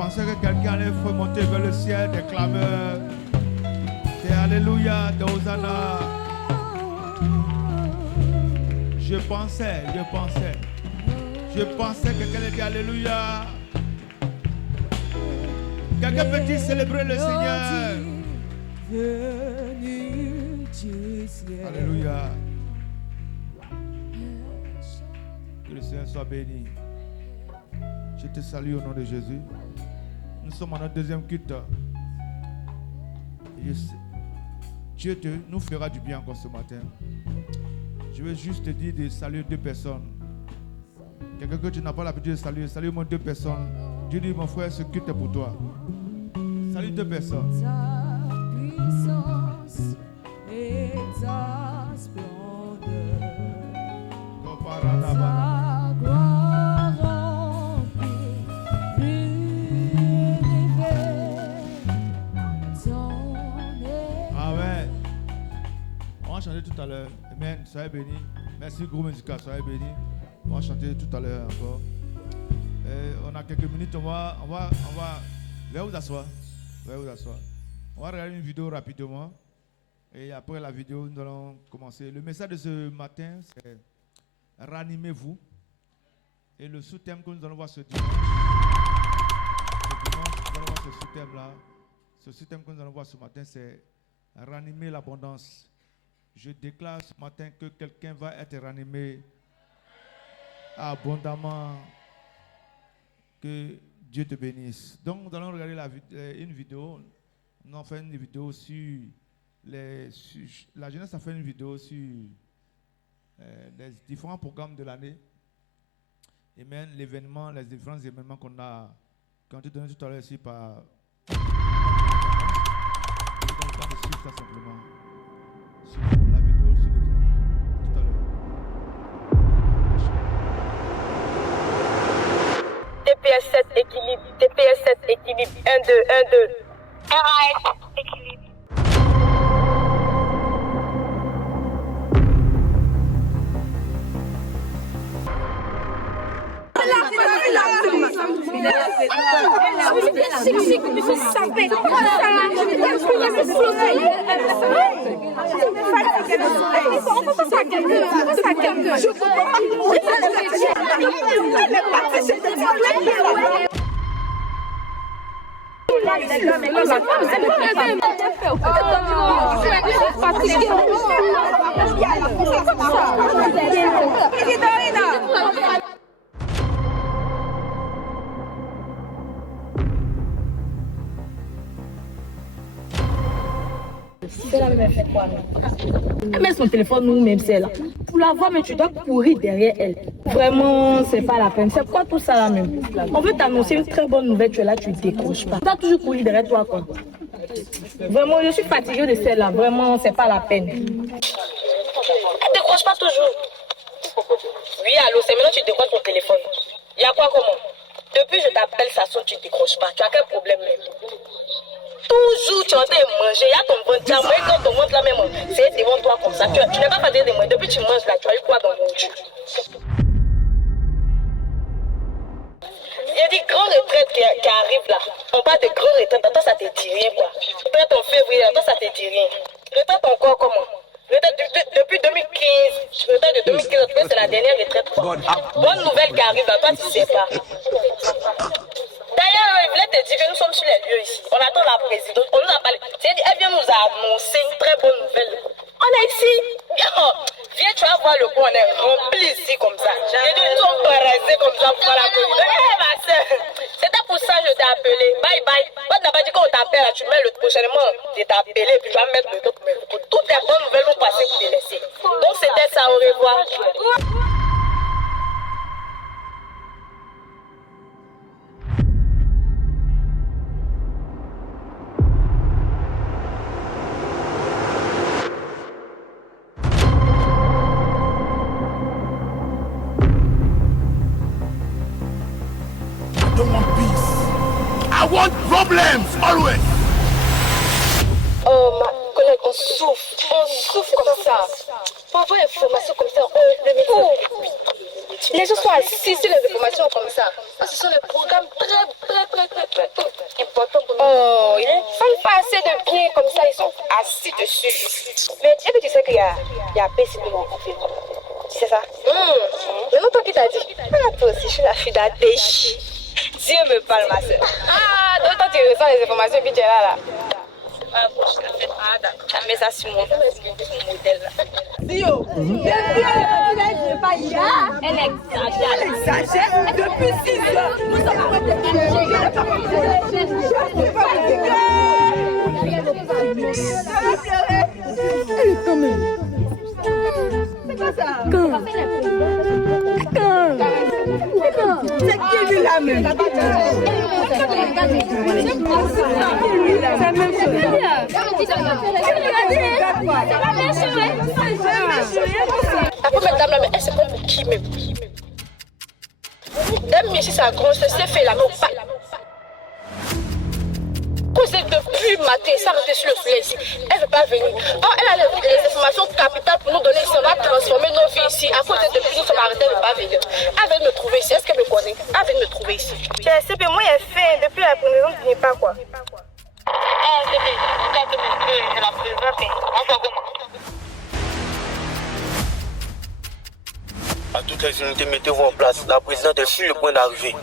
pensais que quelqu'un allait monter vers le ciel, des clameurs, des alléluia, des hosanna. Je pensais que quelqu'un allait dire alléluia. Quelqu'un peut-il célébrer le Seigneur? Alléluia. Que le Seigneur soit béni. Je te salue au nom de Jésus. Nous sommes à notre deuxième culte. Dieu nous fera du bien encore ce matin. Je veux juste te dire de saluer deux personnes. Quelqu'un que tu n'as pas l'habitude de saluer, salue-moi deux personnes. Dieu dit, mon frère, ce culte est pour toi. Salut deux personnes. Ta puissance et ta splendeur. Ta gloire remplit l'univers. Amen. On va chanter tout à l'heure. Amen. Soyez bénis. Merci, groupe musical. Soyez bénis. On va chanter tout à l'heure encore. On a quelques minutes. On va. Veuillez vous asseoir. On va regarder une vidéo rapidement. Et après la vidéo, nous allons commencer. Le message de ce matin, c'est ranimez-vous. Et le sous-thème que nous allons voir ce dimanche, nous allons voir ce sous-thème-là. Ce sous-thème que nous allons voir ce matin, c'est ranimer l'abondance. Je déclare ce matin que quelqu'un va être ranimé abondamment. Que Dieu te bénisse. Donc, nous allons regarder une vidéo. Nous avons fait une vidéo sur la jeunesse a fait une vidéo sur les différents programmes de l'année. Et même les différents événements qui ont été donnés tout à l'heure ici par. Je vais vous de suivre ça simplement. Sur la vidéo sur l'écran. Tout à l'heure. TPS 7 équilibre, TPS 7 équilibre, 1, 2, 1, 2. RAS équilibre. C'est la même fait quoi, elle met son téléphone nous-mêmes, c'est là. Pour la voir, mais tu dois courir derrière elle. Vraiment, c'est pas la peine. C'est quoi tout ça là même? On veut t'annoncer une très bonne nouvelle, tu es là, tu décroches pas. Tu dois toujours courir derrière toi, quoi. Vraiment, je suis fatiguée de celle-là. Vraiment, c'est pas la peine. Elle décroche pas toujours. Oui, allô, c'est maintenant que tu décroches ton téléphone. Il y a quoi comment? Depuis je t'appelle, ça sonne, tu décroches pas. Tu as quel problème même? Toujours tu es en train de manger, il y a ton ventre, tu as mangé quand ton ventre là même, c'est devant toi comme ça. Tu n'es pas fatigué de manger, depuis que tu manges là, tu as eu quoi dans mon jus? Il y a des grandes retraites qui arrivent là. On parle de grandes retraites, toi ça te dit rien quoi. Retraite en février, toi ça te dit rien. Retraite encore comment? Retraite depuis 2015, retraite de 2015, c'est la dernière retraite. Bonne nouvelle qui arrive là, toi tu sais pas. D'ailleurs, il voulait te dire que nous sommes sur les lieux ici. On attend la présidente. On nous a parlé. Elle vient nous annoncer une très bonne nouvelle. On est ici. Viens, tu vas voir le coup. On est rempli ici comme ça. J'ai dit, nous sommes pressés comme ça pour la présidente. Ma soeur, c'était pour ça que je t'ai appelé. Bye bye. Moi, tu n'as pas dit qu'on t'appelle. Tu mets le prochainement. Je t'ai appelé. Puis je vais mettre le dos. Toutes les bonnes nouvelles vont passer pour te laisser. Donc, c'était ça. Au revoir. I want problems always. Oh, ma collègue, on souffre comme ça. Pour avoir information comme ça, le médecin. Les gens sont assis sur les informations comme ça. Ce sont des programmes très importants pour nous. Oh, ils ne font pas assez de bien comme ça, ils sont assis dessus. Mais tu sais qu'il y a PCB en fait. Tu sais ça? Mais non, toi qui t'as dit. Ah, toi aussi, je suis la fille d'Adèche. Dieu me parle, ma soeur. Ah, donc toi tu ressens les informations puis tu es là. Ah, bon, je l'ai fait. Ah, d'accord. Tu mets ça sur mon modèle là. Dio, elle exagère. Depuis 6 heures, nous sommes arrêtés de c'est qui lui la même? La première dame là, mais elle se prend pour qui même? Dame, mais si sa grosse, c'est fait la même pas. Cause depuis matin, ça reste sur le soleil ici. Elle ne veut pas venir. Oh, elle a les informations capitales pour nous donner ici. On va transformer nos vies ici. À cause de depuis nous sommes arrêtés, elle ne veut pas venir. Elle vient de me trouver ici. Est-ce qu'elle me connaît? Elle vient de me trouver ici. C'est bien, moi, elle fait depuis la première ne venez pas quoi. Ah, c'est bien. Regarde, elle a fait 20 ans. À toutes les unités, mettez-vous en place. La présidente est sur le point d'arriver.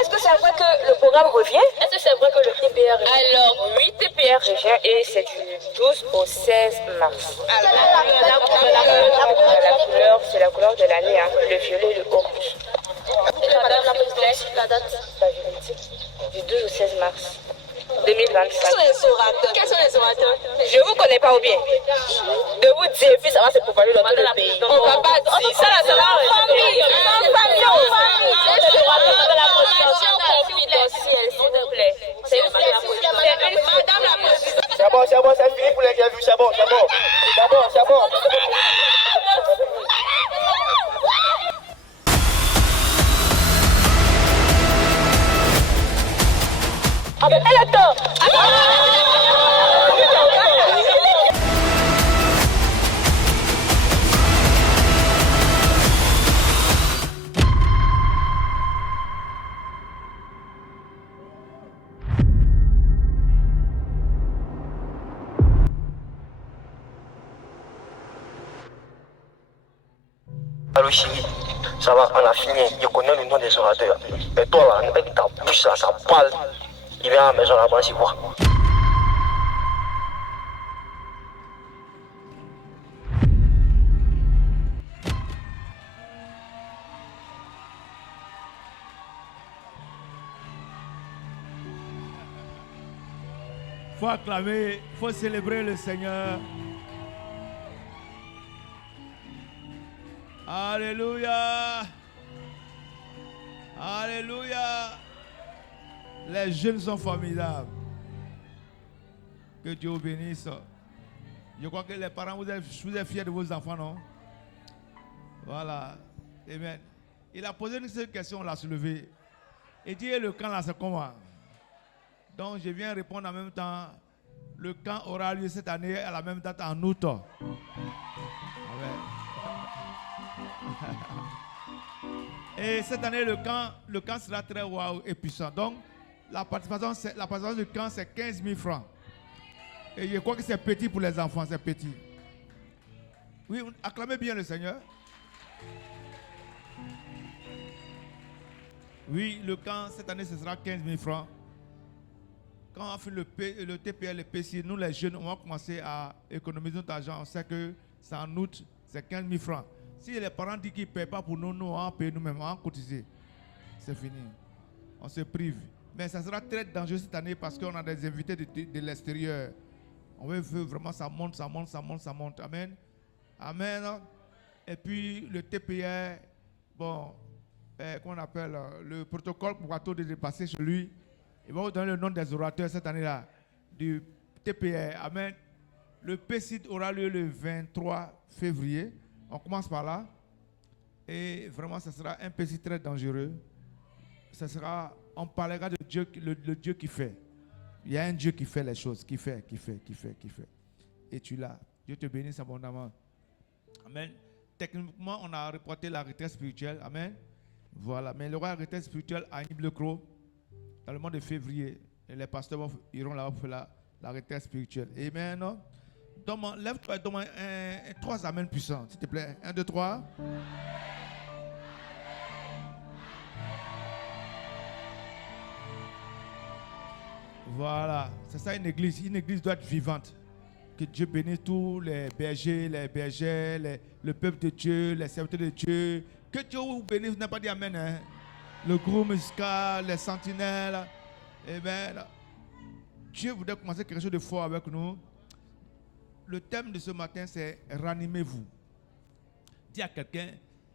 Est-ce que c'est vrai que le programme revient? Est-ce que c'est vrai que le TPR revient? Alors, oui, TPR revient et c'est du 12 au 16 mars. La couleur, c'est la couleur de l'année, hein, le violet et le orange. Madame la présidente, la date du 12 au 16 mars 2025. Quels sont les orateurs? Je vous connais pas ou bien? De vous dire, puis ça va se propager dans tout le pays. On va pas dire ça, là, ça va. Famille. Confidentielle, s'il vous plaît. C'est madame la présidente. C'est bon, c'est fini pour l'interview, c'est bon. Ah ben, elle attend. Allô chérie, ça va, on a fini. Je connais le nom des orateurs. Et toi là, avec ta bouche là, ça parle. Il vient à la maison là-bas, s'il voit. Faut acclamer, faut célébrer le Seigneur. Alléluia. Alléluia. Les jeunes sont formidables. Que Dieu vous bénisse. Je crois que les parents, vous êtes fiers de vos enfants, non? Voilà. Amen. Il a posé une seule question, on l'a soulevée. Il dit, le camp là, c'est comment? Donc, je viens répondre en même temps. Le camp aura lieu cette année à la même date en août. Amen. Et cette année, le camp sera très wow et puissant. Donc, la participation du camp, c'est 15 000 francs. Et je crois que c'est petit pour les enfants, c'est petit. Oui, acclamez bien le Seigneur. Oui, le camp, cette année, ce sera 15 000 francs. Quand on fait le TPL, le PC, nous les jeunes, on va commencer à économiser notre argent. On sait que c'est en août, c'est 15 000 francs. Si les parents disent qu'ils ne paient pas pour nous, nous, on va payer nous-mêmes, on va cotiser. C'est fini. On se prive. Mais ça sera très dangereux cette année parce qu'on a des invités de l'extérieur. On veut vraiment, ça monte, ça monte, ça monte, ça monte. Amen. Amen. Et puis le TPR, bon, comment on appelle, le protocole pour bateau de dépasser chez lui. Il va vous donner le nom des orateurs cette année-là, du TPR. Amen. Le PCID aura lieu le 23 février. On commence par là. Et vraiment, ce sera un PCID très dangereux. On parlera de Dieu, le Dieu qui fait. Il y a un Dieu qui fait les choses, qui fait. Et tu l'as. Dieu te bénisse abondamment. Amen. Techniquement, on a reporté la retraite spirituelle. Amen. Voilà. Mais il y aura la retraite spirituelle à Niblekro dans le mois de février. Et les pasteurs iront là-bas pour la retraite spirituelle. Amen. Donc, lève-toi et donne-moi un 3 amens puissants, s'il te plaît. 1, 2, 3. Voilà. C'est ça une église. Une église doit être vivante. Que Dieu bénisse tous les bergers, les bergères, le peuple de Dieu, les serviteurs de Dieu. Que Dieu vous bénisse. Vous n'avez pas dit amen. Hein? Le groupe musical, les sentinelles. Amen. Dieu voudrait commencer quelque chose de fort avec nous. Le thème de ce matin, c'est ranimez-vous. Dis à quelqu'un,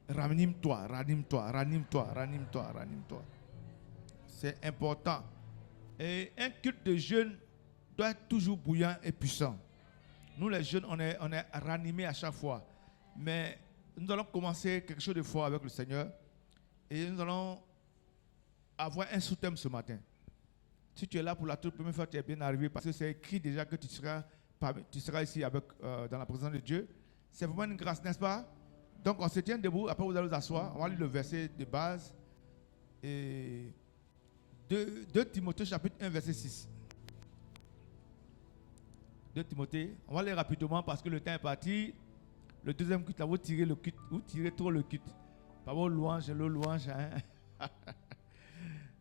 ranime-toi, ranime-toi, ranime-toi, ranime-toi, ranime-toi. C'est important. Et un culte de jeunes doit être toujours bouillant et puissant. Nous les jeunes, on est ranimés à chaque fois. Mais nous allons commencer quelque chose de fort avec le Seigneur. Et nous allons avoir un sous-thème ce matin. Si tu es là pour la toute première fois, tu es bien arrivé parce que c'est écrit déjà que tu seras ici dans la présence de Dieu. C'est vraiment une grâce, n'est-ce pas? Donc on se tient debout, après vous allez vous asseoir. On va lire le verset de base. Et 2 Timothée chapitre 1 verset 6. 2 Timothée, on va lire rapidement parce que le temps est parti. Le deuxième culte, là, vous tirez trop le culte. Pas vos louanges, le louange. Hein?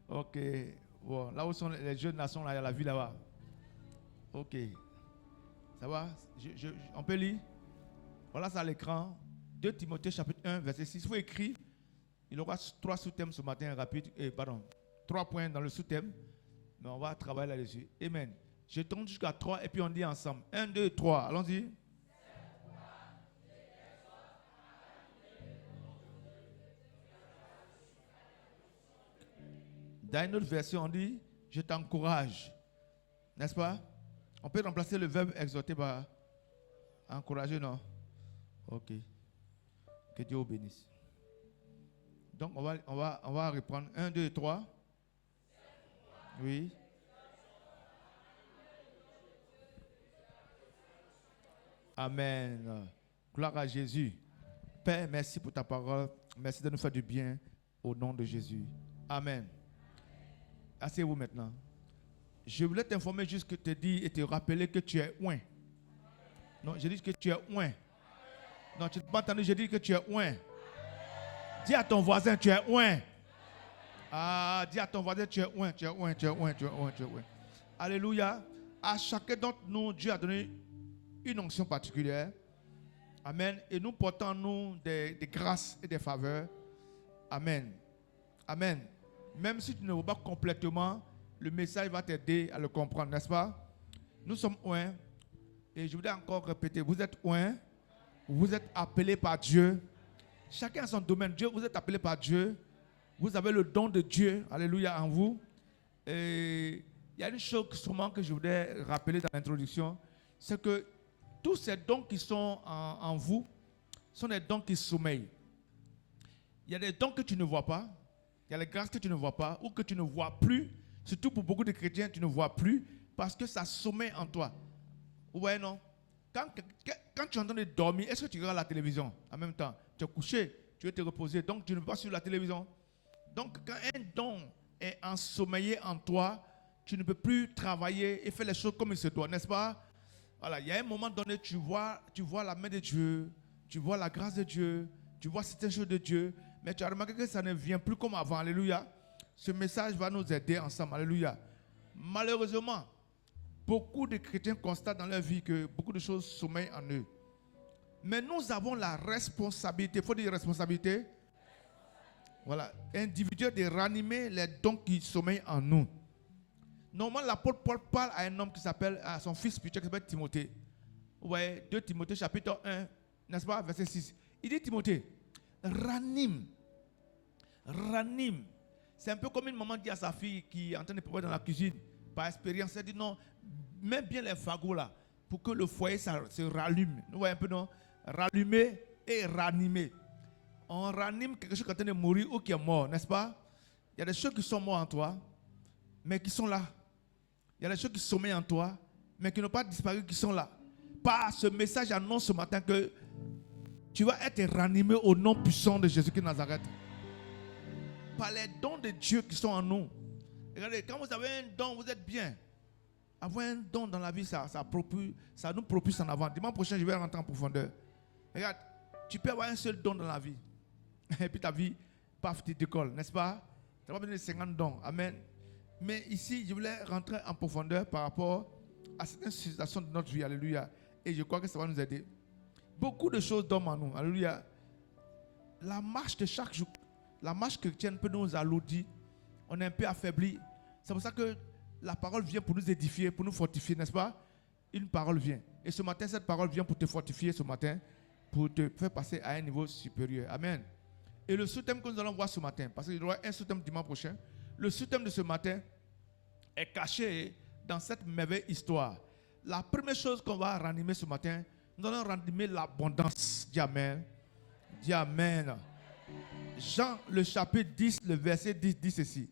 Ok. Bon, là où sont les jeunes nations, là, il y a la vie là-bas. Ok. Ça va? On peut lire? Voilà ça à l'écran. 2 Timothée chapitre 1 verset 6. Il faut écrire. Il y aura 3 sous-thèmes ce matin rapide. 3 points dans le sous-thème. Mais on va travailler là-dessus. Amen. Je tombe jusqu'à 3 et puis on dit ensemble. 1, 2, 3. Allons-y. Dans une autre version, on dit je t'encourage. N'est-ce pas? On peut remplacer le verbe exhorter par encourager, non? Ok. Que Dieu vous bénisse. Donc, on va reprendre. 1, 2, 3. Oui. Amen. Gloire à Jésus. Père, merci pour ta parole. Merci de nous faire du bien au nom de Jésus. Amen. Asseyez-vous maintenant. Je voulais t'informer juste que te dire et te rappeler que tu es oint. Non, je dis que tu es oint. Non, tu n'as pas entendu, je dis que tu es oint. Dis à ton voisin, tu es oint. Ah, dis à ton voisin, tu es oint, tu es oint, tu es oint, tu es oint, tu es oint. Alléluia. À chacun d'entre nous, Dieu a donné une onction particulière. Amen. Et nous portons en nous des grâces et des faveurs. Amen. Amen. Même si tu ne vois pas complètement, le message va t'aider à le comprendre, n'est-ce pas? Nous sommes oints. Et je voudrais encore répéter, vous êtes oints. Vous êtes appelés par Dieu. Chacun a son domaine. Dieu, vous êtes appelé par Dieu. Vous avez le don de Dieu, alléluia, en vous. Et il y a une chose sûrement que je voudrais rappeler dans l'introduction, c'est que tous ces dons qui sont en vous sont des dons qui sommeillent. Il y a des dons que tu ne vois pas, il y a les grâces que tu ne vois pas ou que tu ne vois plus, surtout pour beaucoup de chrétiens, tu ne vois plus parce que ça sommeille en toi. Vous voyez, non? Quand tu es en train de dormir, est-ce que tu regardes la télévision en même temps? Tu es couché, tu veux te reposer, donc tu ne vas pas sur la télévision. Donc quand un don est ensommeillé en toi, tu ne peux plus travailler et faire les choses comme il se doit, n'est-ce pas? Voilà, il y a un moment donné, tu vois la main de Dieu, tu vois la grâce de Dieu, tu vois certaines choses de Dieu, mais tu as remarqué que ça ne vient plus comme avant, alléluia. Ce message va nous aider ensemble, alléluia. Malheureusement, beaucoup de chrétiens constatent dans leur vie que beaucoup de choses sommeillent en eux. Mais nous avons la responsabilité, il faut dire responsabilité, voilà, individuelle de ranimer les dons qui sommeillent en nous. Normalement, l'apôtre Paul parle à un homme qui s'appelle, à son fils spirituel qui s'appelle Timothée. Vous voyez, 2 Timothée chapitre 1, n'est-ce pas, verset 6. Il dit, Timothée, ranime. C'est un peu comme une maman dit à sa fille qui est en train de préparer dans la cuisine, par expérience, elle dit non, mets bien les fagots là, pour que le foyer se rallume. Vous voyez un peu, non? Rallumer et ranimer. On ranime quelque chose qui est en train de mourir ou qui est mort, n'est-ce pas? Il y a des choses qui sont mortes en toi, mais qui sont là. Il y a des choses qui sommeillent en toi, mais qui n'ont pas disparu, qui sont là. Par ce message, annonce ce matin que tu vas être ranimé au nom puissant de Jésus-Christ de Nazareth. Par les dons de Dieu qui sont en nous. Regardez, quand vous avez un don, vous êtes bien. Avoir un don dans la vie, ça nous propulse en avant. Dimanche prochain, je vais rentrer en profondeur. Regarde, tu peux avoir un seul don dans la vie. Et puis ta vie, paf, tu décolles, n'est-ce pas? Tu n'as pas besoin de 50 dons. Amen. Mais ici, je voulais rentrer en profondeur par rapport à certaines situations de notre vie. Alléluia. Et je crois que ça va nous aider. Beaucoup de choses dorment en nous. Alléluia. La marche de chaque jour, la marche chrétienne peut nous alourdir. On est un peu affaibli. C'est pour ça que la parole vient pour nous édifier, pour nous fortifier, n'est-ce pas? Une parole vient. Et ce matin, cette parole vient pour te fortifier ce matin, pour te faire passer à un niveau supérieur. Amen. Et le sous-thème que nous allons voir ce matin, parce qu'il y aura un sous-thème dimanche prochain, le sous-thème de ce matin est caché dans cette merveilleuse histoire. La première chose qu'on va ranimer ce matin, nous allons ranimer l'abondance. Dis Amen. Dis Amen. Jean, le chapitre 10, le verset 10, dit ceci.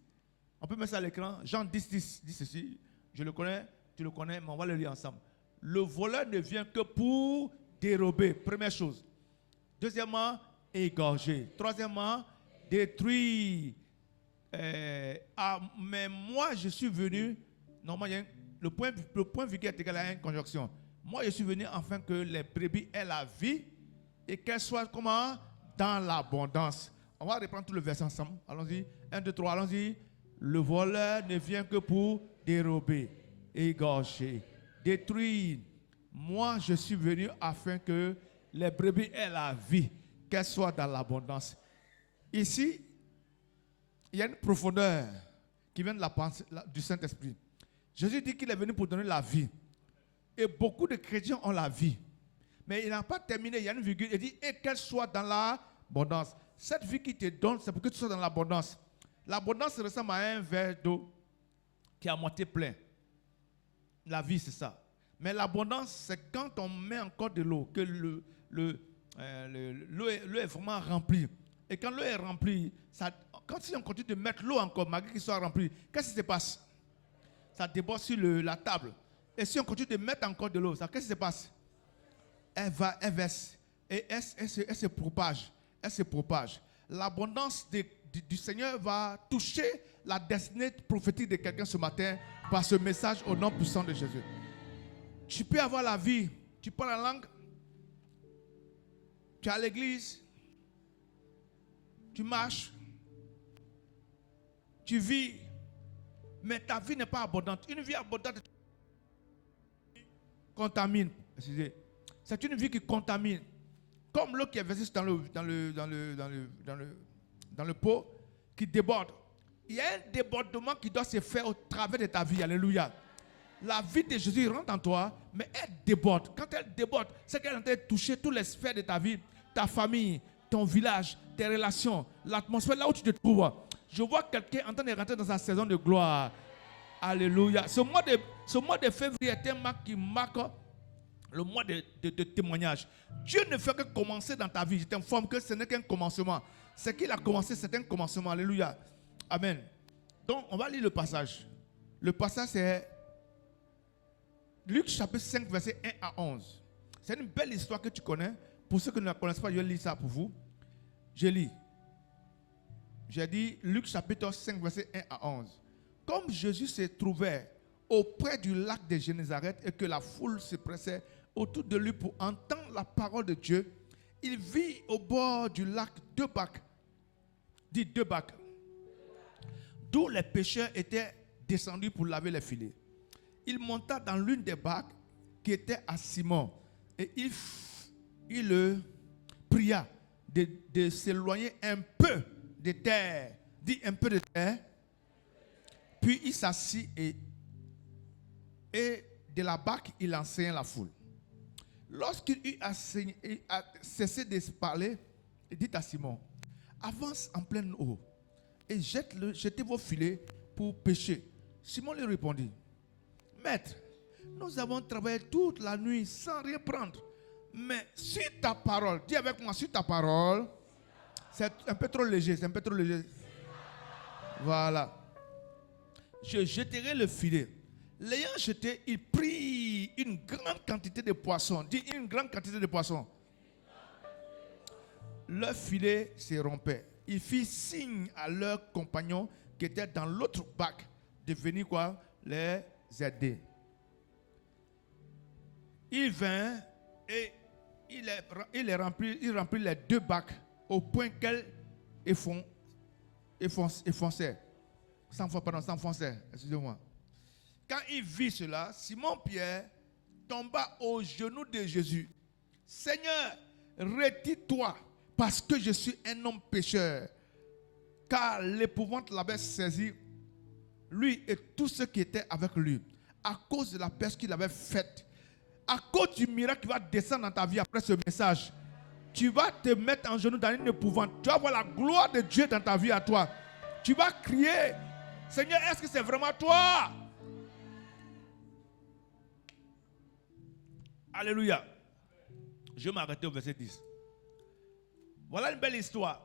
On peut mettre ça à l'écran. Jean 10, 10 dit ceci. Je le connais, tu le connais, mais on va le lire ensemble. Le voleur ne vient que pour dérober. Première chose. Deuxièmement, égorger. Troisièmement, détruire. Mais moi, je suis venu. Normalement, le point vulgaire est égal à une conjonction. Moi, je suis venu afin que les brebis aient la vie et qu'elles soient comment? Dans l'abondance. On va reprendre tout le verset ensemble. Allons-y. 1, 2, 3, allons-y. Le voleur ne vient que pour dérober, égorger, détruire. Moi, je suis venu afin que les brebis aient la vie, qu'elles soient dans l'abondance. Ici, il y a une profondeur qui vient de la pensée du Saint-Esprit. Jésus dit qu'il est venu pour donner la vie. Et beaucoup de chrétiens ont la vie. Mais il n'a pas terminé, il y a une virgule. Il dit, et qu'elle soit dans l'abondance. Cette vie qui te donne, c'est pour que tu sois dans l'abondance. L'abondance ressemble à un verre d'eau qui est à moitié plein. La vie, c'est ça. Mais l'abondance, c'est quand on met encore de l'eau, que l'eau est vraiment remplie. Et quand l'eau est remplie, si on continue de mettre l'eau encore, malgré qu'il soit rempli, qu'est-ce qui se passe? Ça déborde sur la table. Et si on continue de mettre encore de l'eau, qu'est-ce qui se passe? Elle verse. Et elle se propage. Elle se propage. L'abondance du Seigneur va toucher la destinée prophétique de quelqu'un ce matin par ce message au nom puissant de Jésus. Tu peux avoir la vie. Tu parles la langue. Tu es à l'église. Tu marches. Tu vis. Mais ta vie n'est pas abondante. Une vie abondante contamine. Excusez. C'est une vie qui contamine. Comme l'eau qui est versée dans le pot, qui déborde. Il y a un débordement qui doit se faire au travers de ta vie. Alléluia. La vie de Jésus rentre en toi, mais elle déborde. Quand elle déborde, c'est qu'elle est en train de toucher toutes les sphères de ta vie, ta famille, ton village, tes relations, l'atmosphère là où tu te trouves. Je vois quelqu'un en train de rentrer dans sa saison de gloire. Alléluia. Ce mois de février est un mois qui marque le mois de témoignage. Dieu ne fait que commencer dans ta vie. Je t'informe que ce n'est qu'un commencement. Ce qu'il a commencé, c'est un commencement. Alléluia. Amen. Donc, on va lire le passage. Le passage, c'est Luc chapitre 5, verset 1 à 11. C'est une belle histoire que tu connais. Pour ceux qui ne la connaissent pas, je lis ça pour vous. Je lis. J'ai dit Luc chapitre 5, verset 1 à 11. Comme Jésus se trouvait auprès du lac de Génézareth et que la foule se pressait autour de lui pour entendre la parole de Dieu, il vit au bord du lac deux bacs, d'où les pêcheurs étaient descendus pour laver les filets. Il monta dans l'une des bacs qui était à Simon et il le pria de s'éloigner un peu de terre. Dit un peu de terre. Puis il s'assit et de la barque, il enseignait la foule. Lorsqu'il eut cessé de se parler, il dit à Simon, avance en pleine eau et jetez vos filets pour pêcher. Simon lui répondit, Maître, nous avons travaillé toute la nuit sans rien prendre. Mais sur ta parole, dis avec moi, sur ta parole, c'est un peu trop léger, Voilà. Je jeterai le filet. L'ayant jeté, il prit une grande quantité de poissons. Dis une grande quantité de poissons. Le filet se rompait. Il fit signe à leurs compagnons qui étaient dans l'autre bac de venir les aider. Il vint et il remplit les deux bacs au point qu'elles effonçaient. S'enfonçaient, excusez-moi. Quand il vit cela, Simon-Pierre tomba aux genoux de Jésus. Seigneur, retire-toi, parce que je suis un homme pécheur. Car l'épouvante l'avait saisi, lui et tous ceux qui étaient avec lui, à cause de la pêche qu'il avait faite. À cause du miracle qui va descendre dans ta vie après ce message, tu vas te mettre en genoux dans une épouvante. Tu vas voir la gloire de Dieu dans ta vie à toi. Tu vas crier, Seigneur, est-ce que c'est vraiment toi? Alléluia. Je vais m'arrêter au verset 10. Voilà une belle histoire.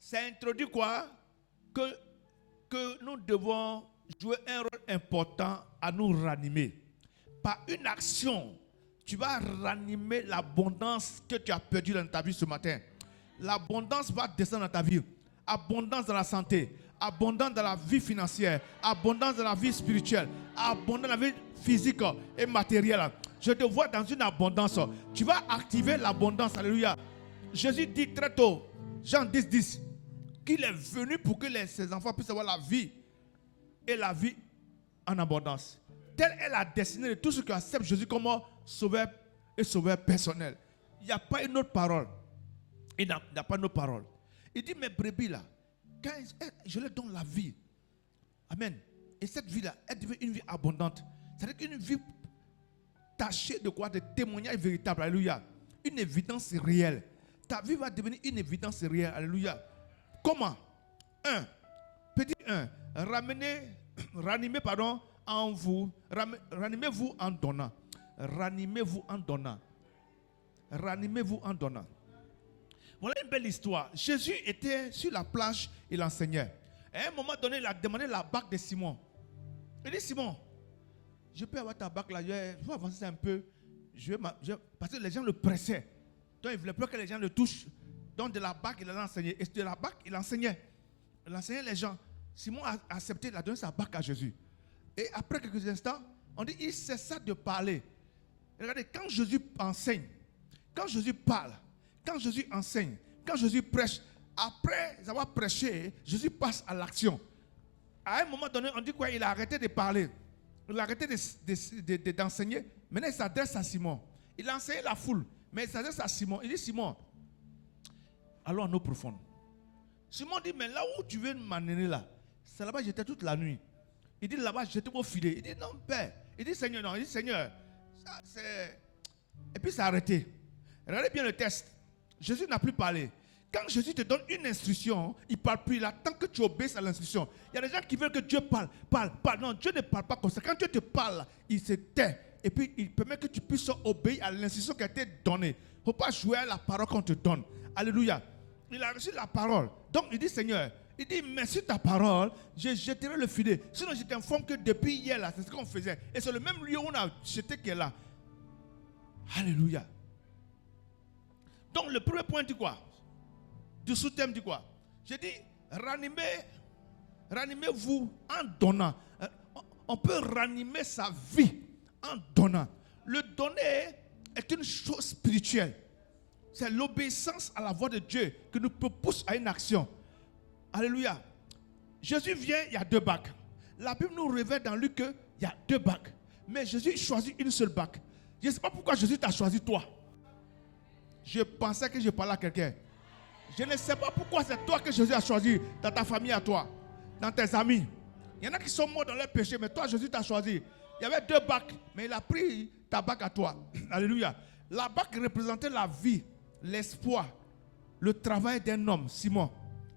Ça introduit quoi? Que nous devons jouer un rôle important à nous ranimer. Par une action, tu vas ranimer l'abondance que tu as perdue dans ta vie ce matin. L'abondance va descendre dans ta vie. Abondance dans la santé, abondance dans la vie financière, abondance dans la vie spirituelle, abondance dans la vie physique et matérielle. Je te vois dans une abondance. Tu vas activer l'abondance. Alléluia. Jésus dit très tôt, Jean 10, 10, qu'il est venu pour que ses enfants puissent avoir la vie et la vie en abondance. Telle est la destinée de tous ceux qui acceptent Jésus comme sauveur et sauveur personnel. Il n'y a pas une autre parole. Il n'y a pas une autre parole. Il dit, mes brebis là, quand je leur donne la vie, amen, et cette vie là, elle devient une vie abondante. C'est-à-dire qu'une vie tachée de quoi? De témoignages véritables, alléluia. Une évidence réelle. Ta vie va devenir une évidence réelle, alléluia. Comment? Petit 1, ranimez-vous en donnant. Ranimez-vous en donnant. Ranimez-vous en donnant. Voilà une belle histoire. Jésus était sur la plage, il enseignait. Et à un moment donné, il a demandé la barque de Simon. Il dit, Simon, je peux avoir ta barque là, je vais avancer un peu. Parce que les gens le pressaient. Donc il ne voulait pas que les gens le touchent. Donc de la barque, il allait enseigner. Et de la barque, il enseignait. Il enseignait les gens. Simon a accepté, il a donné sa barque à Jésus. Et après quelques instants, on dit, il cessa de parler. Regardez, quand Jésus enseigne, quand Jésus parle, quand Jésus enseigne, quand Jésus prêche, après avoir prêché, Jésus passe à l'action. À un moment donné, on dit quoi? Il a arrêté de parler. Il a arrêté d'enseigner. Maintenant, il s'adresse à Simon. Il a enseigné la foule, mais il s'adresse à Simon. Il dit, Simon, allons en eau profonde. Simon dit, mais là où tu veux m'amener là, c'est là-bas j'étais toute la nuit. Il dit, là-bas j'étais au filet. Il dit, non, Père. Il dit, Seigneur, non. Il dit, Seigneur, ça c'est... Et puis, il s'est arrêté. Regardez bien le texte. Jésus n'a plus parlé. Quand Jésus te donne une instruction, il ne parle plus. Il attend que tu obéisses à l'instruction. Il y a des gens qui veulent que Dieu parle. Non, Dieu ne parle pas comme ça. Quand Dieu te parle, il se tait. Et puis, il permet que tu puisses obéir à l'instruction qui a été donnée. Il ne faut pas jouer à la parole qu'on te donne. Alléluia. Il a reçu la parole. Donc, il dit, Seigneur, il dit, merci ta parole, je jetterai le filet. Sinon, je t'informe que depuis hier, là, c'est ce qu'on faisait. Et c'est le même lieu où on a jeté qui est là. Alléluia. Donc, le premier point dit quoi? Du sous-thème dit quoi? J'ai dit, ranimez-vous en donnant. On peut ranimer sa vie en donnant. Le donner est une chose spirituelle. C'est l'obéissance à la voix de Dieu qui nous pousse à une action. Alléluia. Jésus vient, il y a 2 bacs. La Bible nous révèle dans Luc qu'il y a 2 bacs. Mais Jésus choisit une seule bac. Je ne sais pas pourquoi Jésus t'a choisi toi. Je pensais que je parlais à quelqu'un. Je ne sais pas pourquoi c'est toi que Jésus a choisi dans ta famille à toi, dans tes amis. Il y en a qui sont morts dans leur péché, mais toi Jésus t'a choisi. Il y avait 2 bacs, mais il a pris ta bac à toi. Alléluia. La bac représentait la vie, l'espoir, le travail d'un homme, Simon,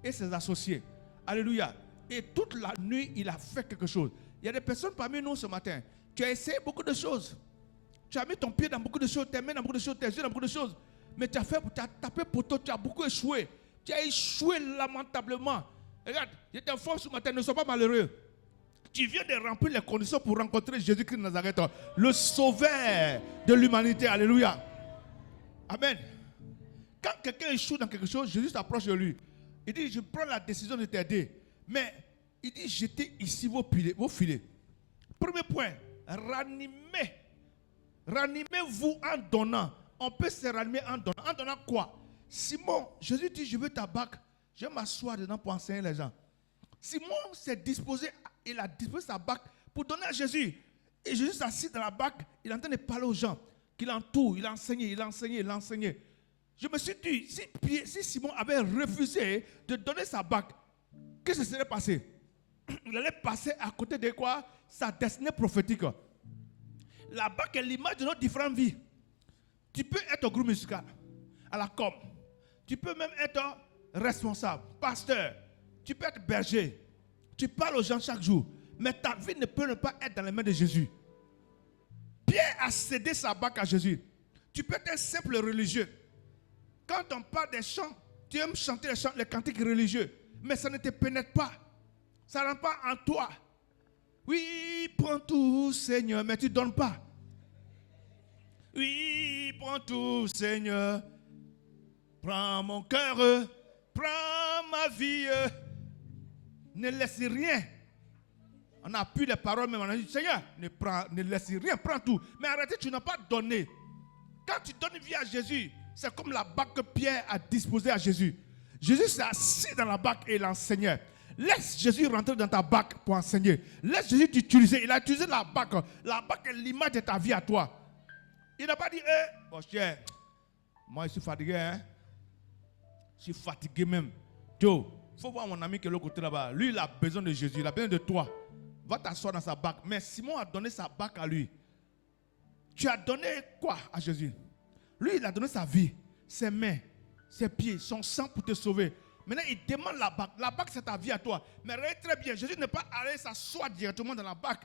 et ses associés. Alléluia. Et toute la nuit, il a fait quelque chose. Il y a des personnes parmi nous ce matin. Tu as essayé beaucoup de choses. Tu as mis ton pied dans beaucoup de choses, tes mains dans beaucoup de choses, tes yeux dans beaucoup de choses. Mais tu as tapé poteau, tu as beaucoup échoué. Tu as échoué lamentablement. Regarde, je t'informe ce matin, ne sois pas malheureux. Tu viens de remplir les conditions pour rencontrer Jésus-Christ de Nazareth, le sauveur de l'humanité. Alléluia. Amen. Quand quelqu'un échoue dans quelque chose, Jésus s'approche de lui. Il dit, je prends la décision de t'aider. Mais il dit, jetez ici vos filets. Premier point, ranimez-vous en donnant. On peut se ranimer en donnant. En donnant quoi? Simon, Jésus dit, je veux ta bac. Je vais m'asseoir dedans pour enseigner les gens. Simon s'est disposé, il a disposé sa bac pour donner à Jésus. Et Jésus s'assit dans la bac, il est en train de parler aux gens qui l'entourent. Il a enseigné. Je me suis dit, si Simon avait refusé de donner sa bac, qu'est-ce qui serait passé? Il allait passer à côté de quoi? Sa destinée prophétique. La bac est l'image de nos différentes vies. Tu peux être au groupe musical, à la com. Tu peux même être responsable, pasteur. Tu peux être berger. Tu parles aux gens chaque jour. Mais ta vie ne peut ne pas être dans les mains de Jésus. Pierre a cédé sa bac à Jésus. Tu peux être un simple religieux. Quand on parle des chants, tu aimes chanter les cantiques religieux. Mais ça ne te pénètre pas. Ça ne rentre pas en toi. Oui, prends tout, Seigneur, mais tu ne donnes pas. Oui, prends tout, Seigneur. Prends mon cœur, prends ma vie. Ne laisse rien. On a pu les paroles, mais on a dit, Seigneur, ne laisse rien, prends tout. Mais arrêtez, tu n'as pas donné. Quand tu donnes vie à Jésus, c'est comme la bac que Pierre a disposée à Jésus. Jésus s'est assis dans la bac et il enseignait. Laisse Jésus rentrer dans ta bac pour enseigner. Laisse Jésus t'utiliser. Il a utilisé la bac. La bac est l'image de ta vie à toi. Il n'a pas dit, bon cher, moi je suis fatigué, hein? Je suis fatigué même. Joe, il faut voir mon ami qui est de l'autre côté là-bas. Lui, il a besoin de Jésus, il a besoin de toi. Va t'asseoir dans sa bac. Mais Simon a donné sa bac à lui. Tu as donné quoi à Jésus? Lui, il a donné sa vie, ses mains, ses pieds, son sang pour te sauver. Maintenant, il demande la bac. La bac, c'est ta vie à toi. Mais regarde très bien, Jésus n'est pas allé s'asseoir directement dans la bac.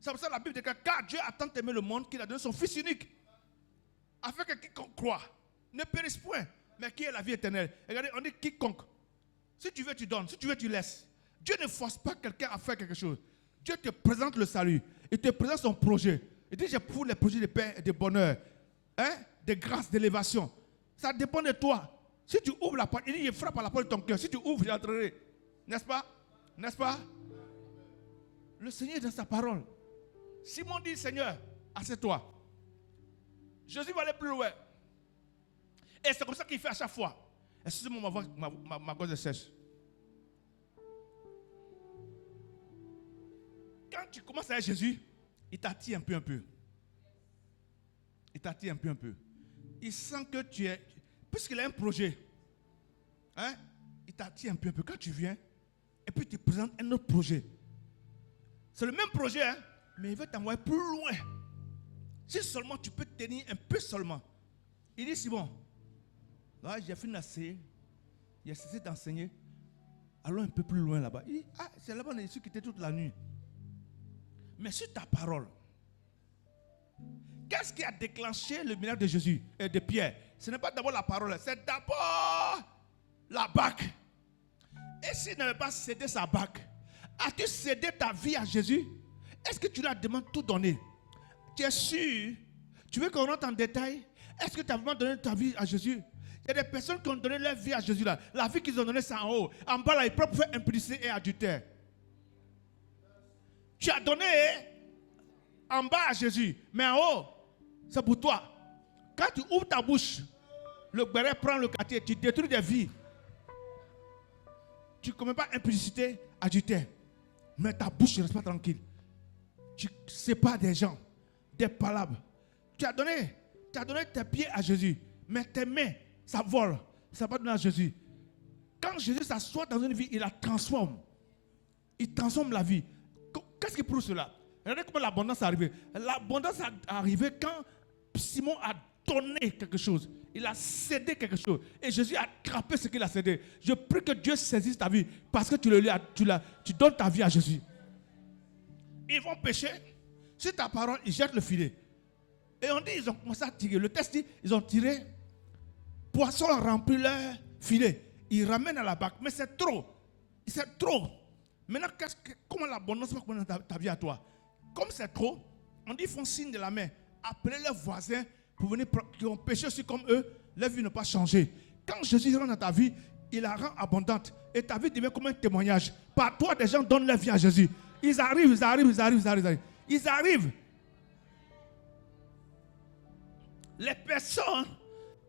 C'est pour ça que la Bible dit que car Dieu a tant aimé le monde qu'il a donné son Fils unique. Afin que quiconque croit ne périsse point, mais qui est la vie éternelle. Regardez, on dit quiconque. Si tu veux, tu donnes. Si tu veux, tu laisses. Dieu ne force pas quelqu'un à faire quelque chose. Dieu te présente le salut. Il te présente son projet. Il dit, j'ai pour les projets de paix et de bonheur. De grâce, d'élévation. Ça dépend de toi. Si tu ouvres la porte, il dit, il frappe à la porte de ton cœur. Si tu ouvres, j'entrerai. N'est-ce pas? N'est-ce pas? Le Seigneur est dans sa parole. Simon dit, Seigneur, assieds-toi. Jésus va aller plus loin. Et c'est comme ça qu'il fait à chaque fois. Excusez-moi, ma gorge est sèche. Quand tu commences avec Jésus, il t'attire un peu. Il t'attire un peu. Il sent que tu es... Puisqu'il a un projet, il t'attire un peu. Quand tu viens, et puis il te présente un autre projet. C'est le même projet, mais il veut t'envoyer plus loin. Si seulement tu peux tenir un peu seulement. Il dit, Simon, Ah, j'ai fini d'enseigner. J'ai cessé d'enseigner. Allons un peu plus loin là-bas. Il dit, ah, c'est là-bas, on est quitté toute la nuit. Mais sur ta parole, qu'est-ce qui a déclenché le miracle de Jésus et de Pierre? Ce n'est pas d'abord la parole, c'est d'abord la bague. Et s'il n'avait pas cédé sa bague, as-tu cédé ta vie à Jésus? Est-ce que tu lui as demandé tout donner? Tu es sûr? Tu veux qu'on rentre en détail? Est-ce que tu as vraiment donné ta vie à Jésus? Il y a des personnes qui ont donné leur vie à Jésus là. La vie qu'ils ont donnée, c'est en haut. En bas là, ils peuvent faire impudicité et adultère. Tu as donné en bas à Jésus, mais en haut, c'est pour toi. Quand tu ouvres ta bouche, le béret prend le quartier, tu détruis des vies. Tu ne commets pas impudicité, adultère. Mais ta bouche ne reste pas tranquille. Tu sépares des gens, des palabres. Tu as donné tes pieds à Jésus, mais tes mains, ça vole. Ça va donner à Jésus. Quand Jésus s'assoit dans une vie, il la transforme. Il transforme la vie. Qu'est-ce qui prouve cela? Regardez comment l'abondance est arrivée. L'abondance est arrivée quand Simon a donné quelque chose. Il a cédé quelque chose. Et Jésus a attrapé ce qu'il a cédé. Je prie que Dieu saisisse ta vie parce que tu donnes ta vie à Jésus. Ils vont pêcher. Sur ta parole, ils jettent le filet. Et on dit, ils ont commencé à tirer. Le texte dit, ils ont tiré. Poisson a rempli leur filet. Ils ramènent à la barque. Mais c'est trop. C'est trop. Maintenant, comment l'abondance va commencer dans ta vie à toi? Comme c'est trop, on dit, ils font signe de la main. Appelez leurs voisins pour venir, qui ont péché aussi comme eux. Leur vie n'a pas changé. Quand Jésus rentre dans ta vie, il la rend abondante. Et ta vie devient comme un témoignage. Par toi, des gens donnent leur vie à Jésus. Ils arrivent. Ils arrivent. Les personnes,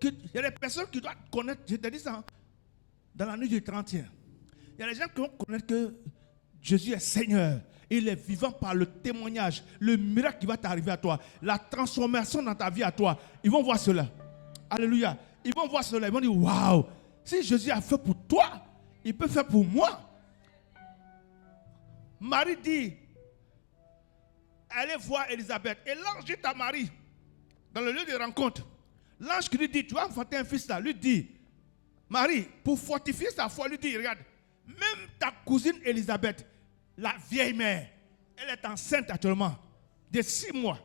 il y a des personnes qui doivent connaître, je te dis ça, dans la nuit du 31. Il y a des gens qui vont connaître que Jésus est Seigneur. Il est vivant par le témoignage, le miracle qui va t'arriver à toi, la transformation dans ta vie à toi. Ils vont voir cela. Alléluia. Ils vont voir cela. Ils vont dire, waouh, si Jésus a fait pour toi, il peut faire pour moi. Marie dit, allez voir Élisabeth. Et l'ange dit à Marie, dans le lieu de rencontre, l'ange qui lui dit, tu vas enfanter un fils là, lui dit, Marie, pour fortifier sa foi, lui dit, regarde, même ta cousine Élisabeth, la vieille mère, elle est enceinte actuellement de 6 mois.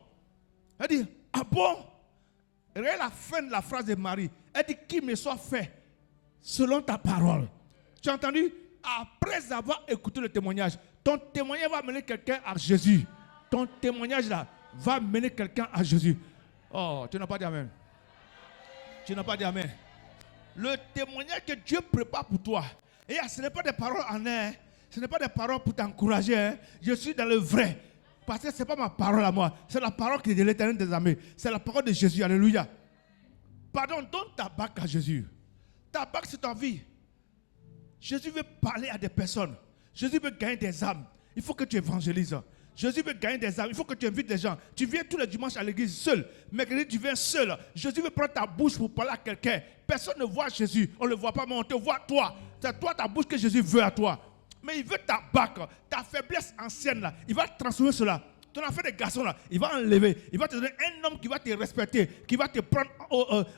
Elle dit, ah bon? Regarde la fin de la phrase de Marie. Elle dit, qu'il me soit fait selon ta parole. Tu as entendu? Après avoir écouté le témoignage, ton témoignage va mener quelqu'un à Jésus. Ton témoignage là va mener quelqu'un à Jésus. Oh, tu n'as pas dit amen. Tu n'as pas dit amen. Le témoignage que Dieu prépare pour toi. Et ce n'est pas des paroles en air. Ce n'est pas des paroles pour t'encourager. Hein. Je suis dans le vrai. Parce que ce n'est pas ma parole à moi. C'est la parole qui est de l'Éternel des armées. C'est la parole de Jésus. Alléluia. Pardon, donne ta bague à Jésus. Ta bague, c'est ta vie. Jésus veut parler à des personnes. Jésus veut gagner des âmes. Il faut que tu évangélises. Jésus veut gagner des âmes. Il faut que tu invites des gens. Tu viens tous les dimanches à l'église seul. Mercredi, tu viens seul. Jésus veut prendre ta bouche pour parler à quelqu'un. Personne ne voit Jésus. On ne le voit pas, mais on te voit toi. C'est toi, ta bouche que Jésus veut à toi. Mais il veut ta bague, ta faiblesse ancienne là. Il va transformer cela. Ton affaire de garçon là, il va enlever. Il va te donner un homme qui va te respecter, qui va te prendre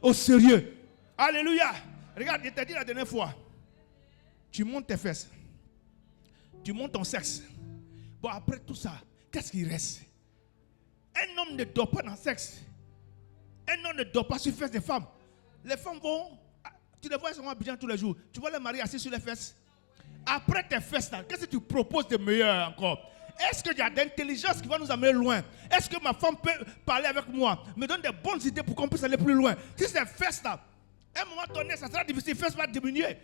au sérieux. Alléluia. Regarde, je t'ai dit la dernière fois. Tu montes tes fesses. Tu montes ton sexe. Bon, après tout ça, qu'est-ce qui reste? Un homme ne dort pas dans le sexe. Un homme ne dort pas sur les fesses des femmes. Les femmes vont, tu les vois, elles sont habillées tous les jours. Tu vois les maris assis sur les fesses. Après tes fesses, qu'est-ce que tu proposes de meilleur encore? Est-ce qu'il y a d'intelligence qui va nous amener loin? Est-ce que ma femme peut parler avec moi, me donne des bonnes idées pour qu'on puisse aller plus loin? Si c'est fesses là, à un moment donné, ça sera difficile, les fesses vont diminuer.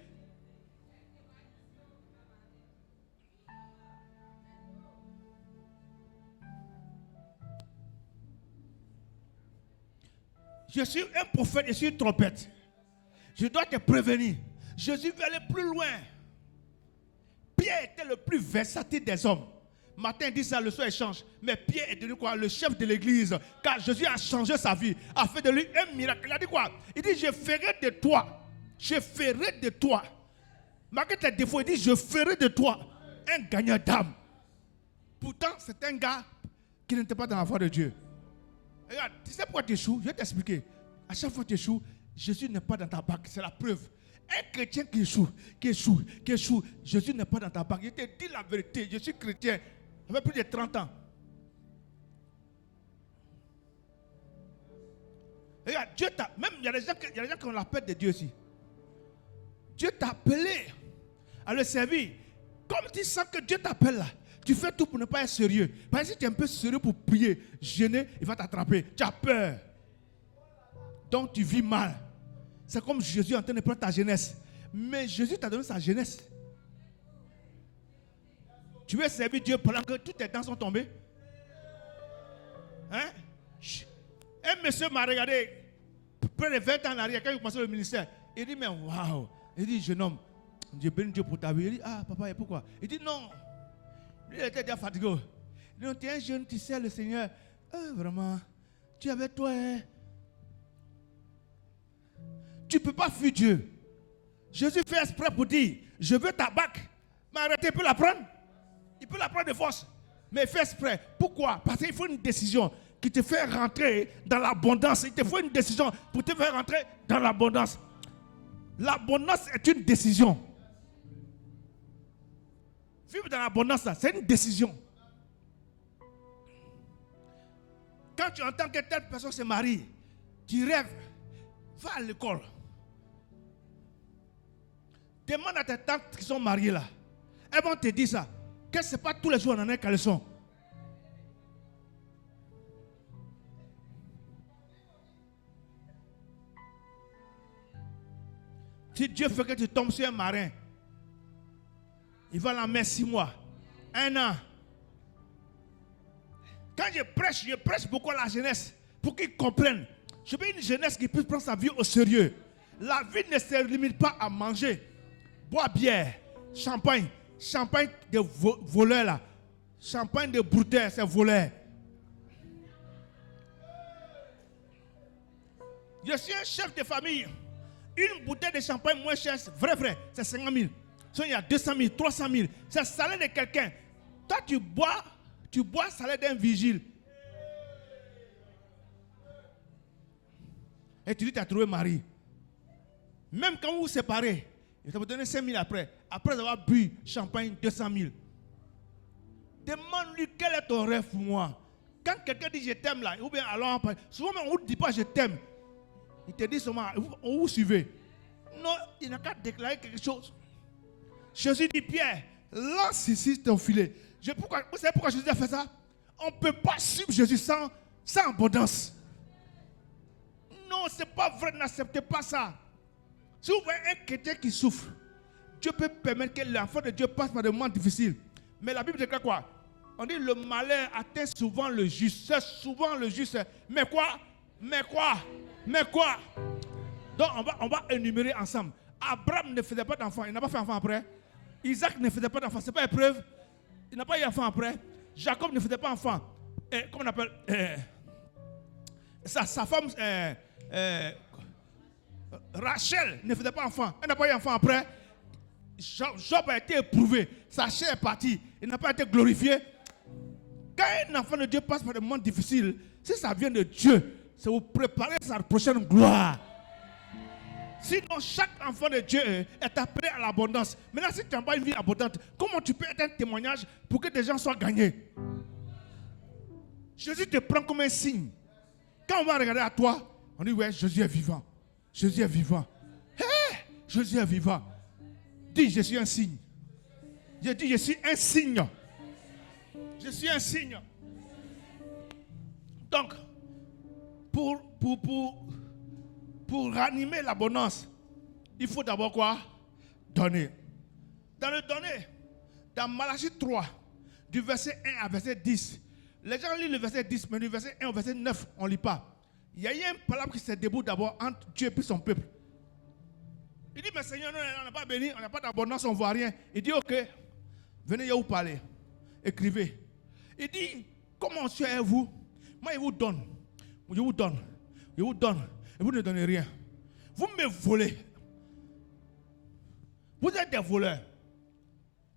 Je suis un prophète, je suis une trompette. Je dois te prévenir. Jésus veut aller plus loin. Pierre était le plus versatile des hommes. Matin dit ça, le soir il change. Mais Pierre est devenu quoi? Le chef de l'église. Car Jésus a changé sa vie, a fait de lui un miracle. Il a dit quoi? Il dit, je ferai de toi. Je ferai de toi. Malgré tes défauts, il dit, je ferai de toi un gagnant d'âme. Pourtant, c'est un gars qui n'était pas dans la voie de Dieu. Regarde, tu sais pourquoi tu échoues? Je vais t'expliquer. À chaque fois que tu échoues, Jésus n'est pas dans ta barque, c'est la preuve. Un chrétien qui échoue, Jésus n'est pas dans ta barque. Je te dis la vérité, je suis chrétien, ça fait plus de 30 ans. Regarde, Dieu t'a, même il y a des gens qui ont la peur de Dieu aussi. Dieu t'a appelé à le servir. Comme tu sens que Dieu t'appelle là, tu fais tout pour ne pas être sérieux. Parce que si tu es un peu sérieux pour prier, gêner, il va t'attraper. Tu as peur. Donc tu vis mal. C'est comme Jésus en train de prendre ta jeunesse. Mais Jésus t'a donné sa jeunesse. Tu veux servir Dieu pendant que toutes tes dents sont tombées? Hein? Un monsieur m'a regardé près de 20 ans en arrière quand il commençait le ministère. Il dit, mais waouh! Il dit, jeune homme, Dieu bénit Dieu pour ta vie. Il dit, ah papa, et pourquoi? Il dit, non. Il était déjà fatigué. Il dit, non, tu es un jeune, tu sais le Seigneur. Vraiment, tu es avec toi. Hein? Tu ne peux pas fuir Dieu. Jésus fait exprès pour dire, je veux ta bague. Mais arrêtez, il peut la prendre. Il peut la prendre de force. Mais il fait exprès. Pourquoi? Parce qu'il faut une décision qui te fait rentrer dans l'abondance. Il te faut une décision pour te faire rentrer dans l'abondance. L'abondance est une décision. Vivre dans l'abondance, c'est une décision. Quand tu entends que telle personne se marie, tu rêves, va à l'école. Demande à tes tantes qui sont mariées là. Elles vont te dire ça. Que ce n'est pas tous les jours on en a un caleçon. Si Dieu fait que tu tombes sur un marin, il va la mettre 6 mois, 1 an. Quand je prêche beaucoup à la jeunesse pour qu'ils comprennent. Je veux une jeunesse qui puisse prendre sa vie au sérieux. La vie ne se limite pas à manger, boire bière, champagne de voleurs là, champagne de brouteurs, c'est voleurs. Je suis un chef de famille. Une bouteille de champagne moins chère, vrai, c'est 50 000. Sinon, il y a 200 000, 300 000. C'est le salaire de quelqu'un. Toi, tu bois le salaire d'un vigile. Et tu dis, tu as trouvé mari. Même quand vous vous séparez, il va vous donner 5 000 après avoir bu champagne 200 000. Demande-lui quel est ton rêve pour moi. Quand quelqu'un dit je t'aime là, ou bien alors, souvent on ne dit pas je t'aime. Il te dit seulement, on vous suivez. Non, il n'a qu'à déclarer quelque chose. Jésus dit, Pierre, lance ici ton filet. Vous savez pourquoi Jésus a fait ça? On ne peut pas suivre Jésus sans abondance. Non, ce n'est pas vrai, n'acceptez pas ça. Si vous voyez un chrétien qui souffre, Dieu peut permettre que l'enfant de Dieu passe par des moments difficiles. Mais la Bible déclare quoi? On dit le malheur atteint souvent le juste. C'est souvent le juste. Mais quoi? Donc on va énumérer ensemble. Abraham ne faisait pas d'enfant. Il n'a pas fait enfant après. Isaac ne faisait pas d'enfant. Ce n'est pas épreuve. Il n'a pas eu enfant après. Jacob ne faisait pas enfant. Comment on appelle sa femme Rachel ne faisait pas enfant. Elle n'a pas eu enfant après. Job a été éprouvé. Sa chair est partie. Il n'a pas été glorifié. Quand un enfant de Dieu passe par des moments difficiles, si ça vient de Dieu, c'est vous préparer sa prochaine gloire. Sinon, chaque enfant de Dieu est appelé à l'abondance. Maintenant, si tu n'as pas une vie abondante, comment tu peux être un témoignage pour que des gens soient gagnés? Jésus te prend comme un signe. Quand on va regarder à toi, on dit, ouais, Jésus est vivant. Jésus est vivant. Hey, Jésus est vivant. Dis, je suis un signe. Je dis, je suis un signe. Je suis un signe. Donc, pour ranimer l'abondance, il faut d'abord quoi? Donner. Dans le donner, dans Malachie 3, du verset 1 à verset 10, les gens lisent le verset 10, mais du verset 1 au verset 9, on ne lit pas. Il y a eu une parole qui se déboule d'abord entre Dieu et son peuple. Il dit, mais Seigneur, on n'a pas béni, on n'a pas d'abondance, on ne voit rien. Il dit, ok, venez vous parler, écrivez. Il dit, comment êtes-vous? Moi, je vous donne, et vous ne donnez rien. Vous me volez. Vous êtes des voleurs.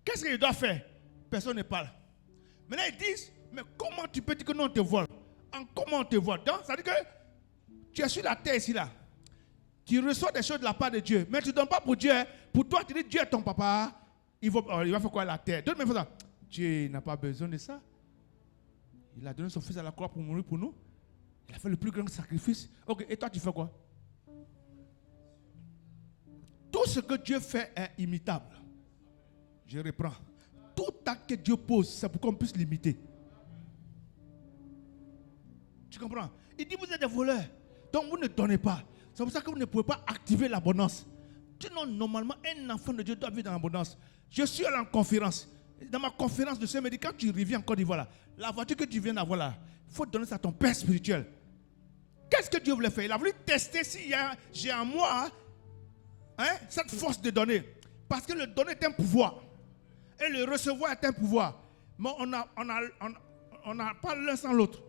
Qu'est-ce qu'il doit faire? Personne ne parle. Maintenant, ils disent, mais comment tu peux dire que non, on te vole? Comment on te vole? Donc, ça veut dire que tu es sur la terre ici, là. Tu reçois des choses de la part de Dieu, mais tu ne donnes pas pour Dieu. Hein. Pour toi, tu dis Dieu est ton papa. Il va faire quoi à la terre? D'autres me font ça. Dieu n'a pas besoin de ça. Il a donné son fils à la croix pour mourir pour nous. Il a fait le plus grand sacrifice. Ok, et toi tu fais quoi? Tout ce que Dieu fait est imitable. Je reprends. Tout acte que Dieu pose, c'est pour qu'on puisse l'imiter. Tu comprends? Il dit vous êtes des voleurs. Donc vous ne donnez pas. C'est pour ça que vous ne pouvez pas activer l'abondance. Sinon, normalement, un enfant de Dieu doit vivre dans l'abondance. Je suis allé en conférence. Dans ma conférence de ce midi, quand tu reviens en Côte d'Ivoire, là, la voiture que tu viens d'avoir là, il faut donner ça à ton père spirituel. Qu'est-ce que Dieu voulait faire? Il a voulu tester si j'ai en moi cette force de donner. Parce que le donner est un pouvoir. Et le recevoir est un pouvoir. Mais on n'a pas l'un sans l'autre.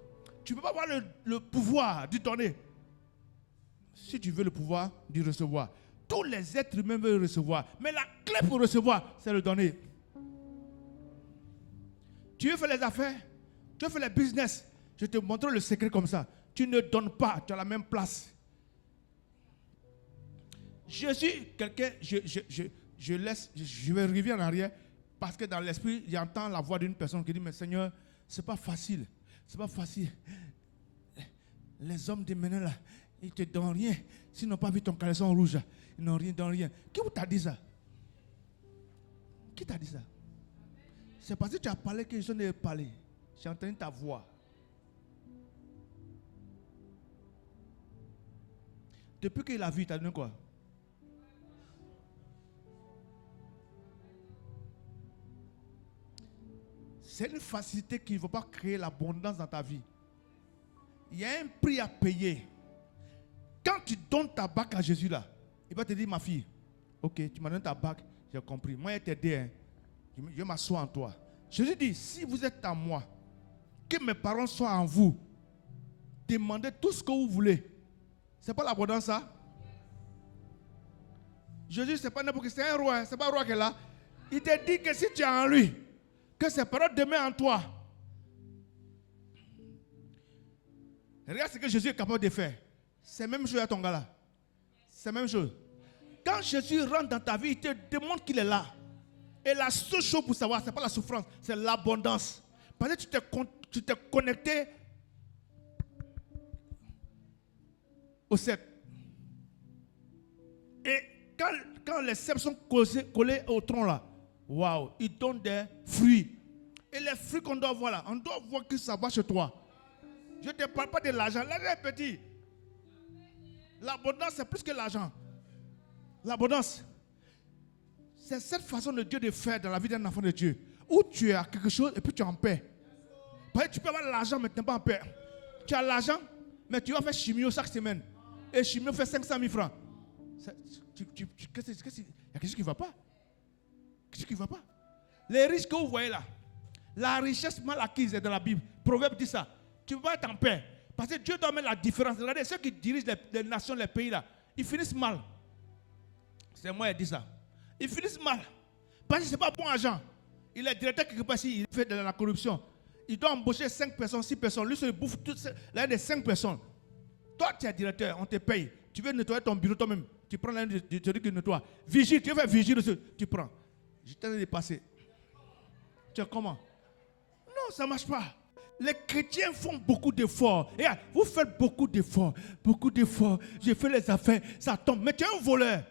Tu ne peux pas avoir le pouvoir du donner si tu veux le pouvoir du recevoir. Tous les êtres humains veulent recevoir. Mais la clé pour recevoir, c'est le donner. Tu veux faire les affaires, tu veux faire les business. Je te montre le secret comme ça. Tu ne donnes pas, tu as la même place. Je suis quelqu'un, je vais revenir en arrière parce que dans l'esprit, j'entends la voix d'une personne qui dit, mais Seigneur, c'est pas facile. C'est pas facile. Les hommes de maintenant là, ils te donnent rien. S'ils n'ont pas vu ton caleçon rouge, ils n'ont rien dans rien. Qui t'a dit ça? Qui t'a dit ça? C'est parce que tu as parlé que je n'ai pas parlé. J'ai entendu ta voix. Depuis qu'il a vu, tu as donné quoi? C'est une facilité qui ne va pas créer l'abondance dans ta vie. Il y a un prix à payer. Quand tu donnes ta bague à Jésus là, il va te dire, ma fille, ok, tu m'as donné ta bague, j'ai compris. Moi, je t'ai aidé, hein. Je m'assois en toi. Jésus dit, si vous êtes en moi, que mes paroles soient en vous, demandez tout ce que vous voulez. C'est pas l'abondance ça? Jésus, c'est pas n'importe qui, c'est un roi, c'est pas un roi qui est là. Il te dit que si tu es en lui, que ses paroles demeurent en toi. Regarde ce que Jésus est capable de faire. C'est la même chose à ton gars là. C'est la même chose. Quand Jésus rentre dans ta vie, il te demande qu'il est là. Et la seule chose pour savoir, ce n'est pas la souffrance, c'est l'abondance. Parce que tu t'es connecté au cep. Et quand les cèpes sont collés au tronc là, waouh, ils donnent des fruits. Et les fruits qu'on doit voir là, on doit voir que ça va chez toi. Je ne te parle pas de l'argent. L'argent est petit. L'abondance, c'est plus que l'argent. L'abondance. C'est cette façon de Dieu de faire dans la vie d'un enfant de Dieu. Où tu as quelque chose et puis tu es en paix. Parce que tu peux avoir l'argent mais tu n'es pas en paix. Tu as l'argent, mais tu vas faire chimio chaque semaine. Et chimio fait 500 000 francs. Il y a quelque chose qui ne va pas. Quelque chose qui ne va pas. Les riches que vous voyez là, la richesse mal acquise est dans la Bible. Proverbe dit ça. Tu ne peux pas être en paix. Parce que Dieu doit mettre la différence. Regardez, ceux qui dirigent les nations, les pays là, ils finissent mal. C'est moi qui dis ça. Ils finissent mal. Parce que ce n'est pas bon argent. Il est directeur quelque part ici, il fait de la corruption. Il doit embaucher 5 personnes, 6 personnes. Lui, il bouffe toute l'un des 5 personnes. Toi, tu es directeur, on te paye. Tu veux nettoyer ton bureau toi-même. Tu prends l'un de celui qui nettoie. Vigile, tu veux faire vigile dessus. Tu prends. Je t'en ai dépassé. Tu es comment? Non, ça ne marche pas. Les chrétiens font beaucoup d'efforts. Et vous faites beaucoup d'efforts. Beaucoup d'efforts. J'ai fait les affaires, ça tombe. Mais tu es un voleur.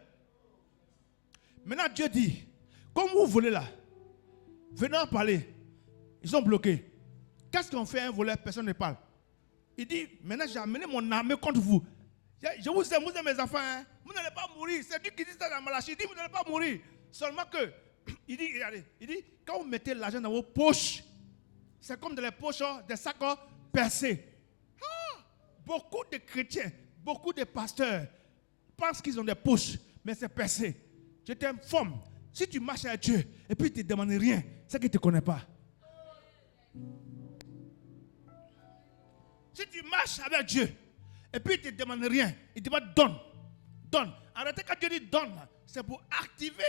Maintenant, Dieu dit, comme vous volez là, venez en parler. Ils sont bloqués. Qu'est-ce qu'on fait un voleur? Personne ne parle. Il dit, maintenant j'ai amené mon armée contre vous. Je vous aime mes enfants. Hein? Vous n'allez pas mourir. C'est Dieu qui dit ça dans Malachie. Il dit, vous n'allez pas mourir. Seulement que, il dit, regardez, il dit, quand vous mettez l'argent dans vos poches, c'est comme dans les poches des sacs percés. Ah, beaucoup de chrétiens, beaucoup de pasteurs pensent qu'ils ont des poches, mais c'est percé. Je t'informe, si tu marches avec Dieu et puis tu ne te demandes rien, c'est qu'il ne te connaît pas. Si tu marches avec Dieu et puis tu ne te demandes rien, il te dit donne, donne. Arrêtez quand Dieu dit donne, c'est pour activer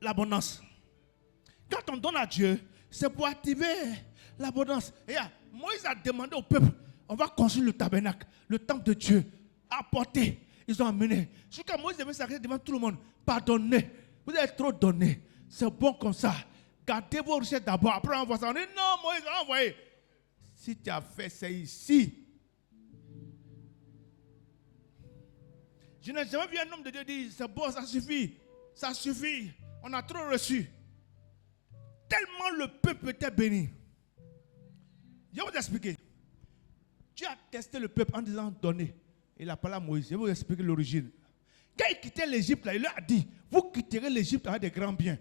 l'abondance. Quand on donne à Dieu, c'est pour activer l'abondance. Et Moïse a demandé au peuple, on va construire le tabernacle, le temple de Dieu, apporter. ils ont amené. Jusqu'à Moïse devait s'arrêter devant tout le monde. Pardonnez. Vous avez trop donné. C'est bon comme ça. Gardez vos richesses d'abord. Après, on voit ça. On dit non, Moïse, envoyez. Si tu as fait, c'est ici. Je n'ai jamais vu un homme de Dieu dire c'est bon, ça suffit. Ça suffit. On a trop reçu. Tellement le peuple était béni. Je vais vous expliquer. Dieu a testé le peuple en disant donnez. Il a parlé à Moïse. Je vais vous expliquer l'origine. Quand il quittait l'Égypte, il leur a dit vous quitterez l'Égypte avec des grands biens.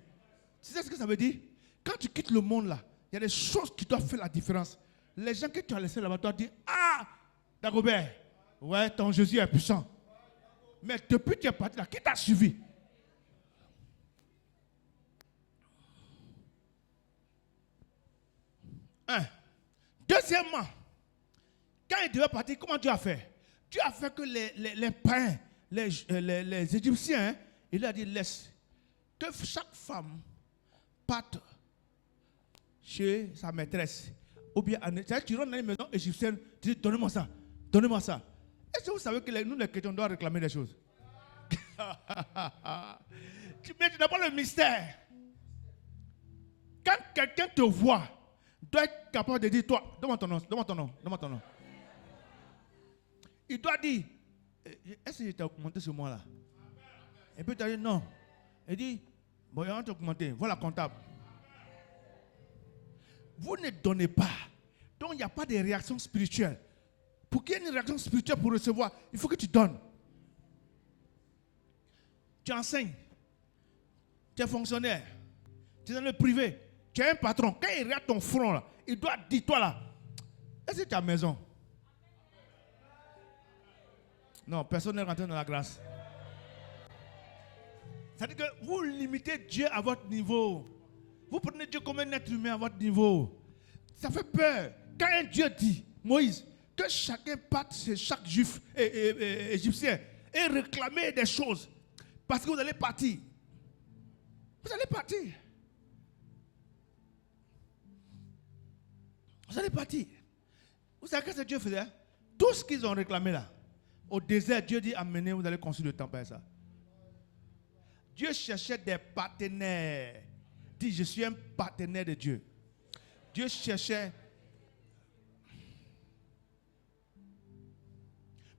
Tu sais ce que ça veut dire? Quand tu quittes le monde là, il y a des choses qui doivent faire la différence. Les gens que tu as laissés là-bas doivent dire ah, Dagobert, ouais, ton Jésus est puissant. Mais depuis que tu es parti là, qui t'a suivi? Un. Deuxièmement, quand il devait partir, comment Dieu a fait? Dieu a fait que les païens, les Égyptiens, il a dit laisse que chaque femme parte chez sa maîtresse. Ou bien, tu rentres dans une maison égyptienne, tu dis donnez-moi ça, donnez-moi ça. Est-ce que vous savez que nous, les chrétiens, on doit réclamer des choses? Mais tu n'as pas le mystère. Quand quelqu'un te voit, doit être capable de dire, toi, donne-moi ton nom, donne-moi ton nom, donne-moi ton nom. Il doit dire, est-ce que tu as augmenté ce mois-là? Et puis tu as dit non. Il dit, bon, il va t'augmenter, voilà comptable. Vous ne donnez pas. Donc il n'y a pas de réaction spirituelle. Pour qu'il y ait une réaction spirituelle pour recevoir, il faut que tu donnes. Tu enseignes. Tu es fonctionnaire. Tu es dans le privé. Tu es un patron. Quand il regarde ton front, là, il doit dire, toi là, est-ce que tu as maison? Non, personne n'est rentré dans la grâce. C'est-à-dire que vous limitez Dieu à votre niveau. Vous prenez Dieu comme un être humain à votre niveau. Ça fait peur. Quand un Dieu dit, Moïse, que chacun parte chez chaque juif et égyptien et réclamer des choses. Parce que vous allez partir. Vous allez partir. Vous allez partir. Vous savez ce que Dieu faisait? Tout ce qu'ils ont réclamé là. Au désert, Dieu dit amenez, vous allez construire le temple avec ça. Dieu cherchait des partenaires. Dit je suis un partenaire de Dieu. Dieu cherchait.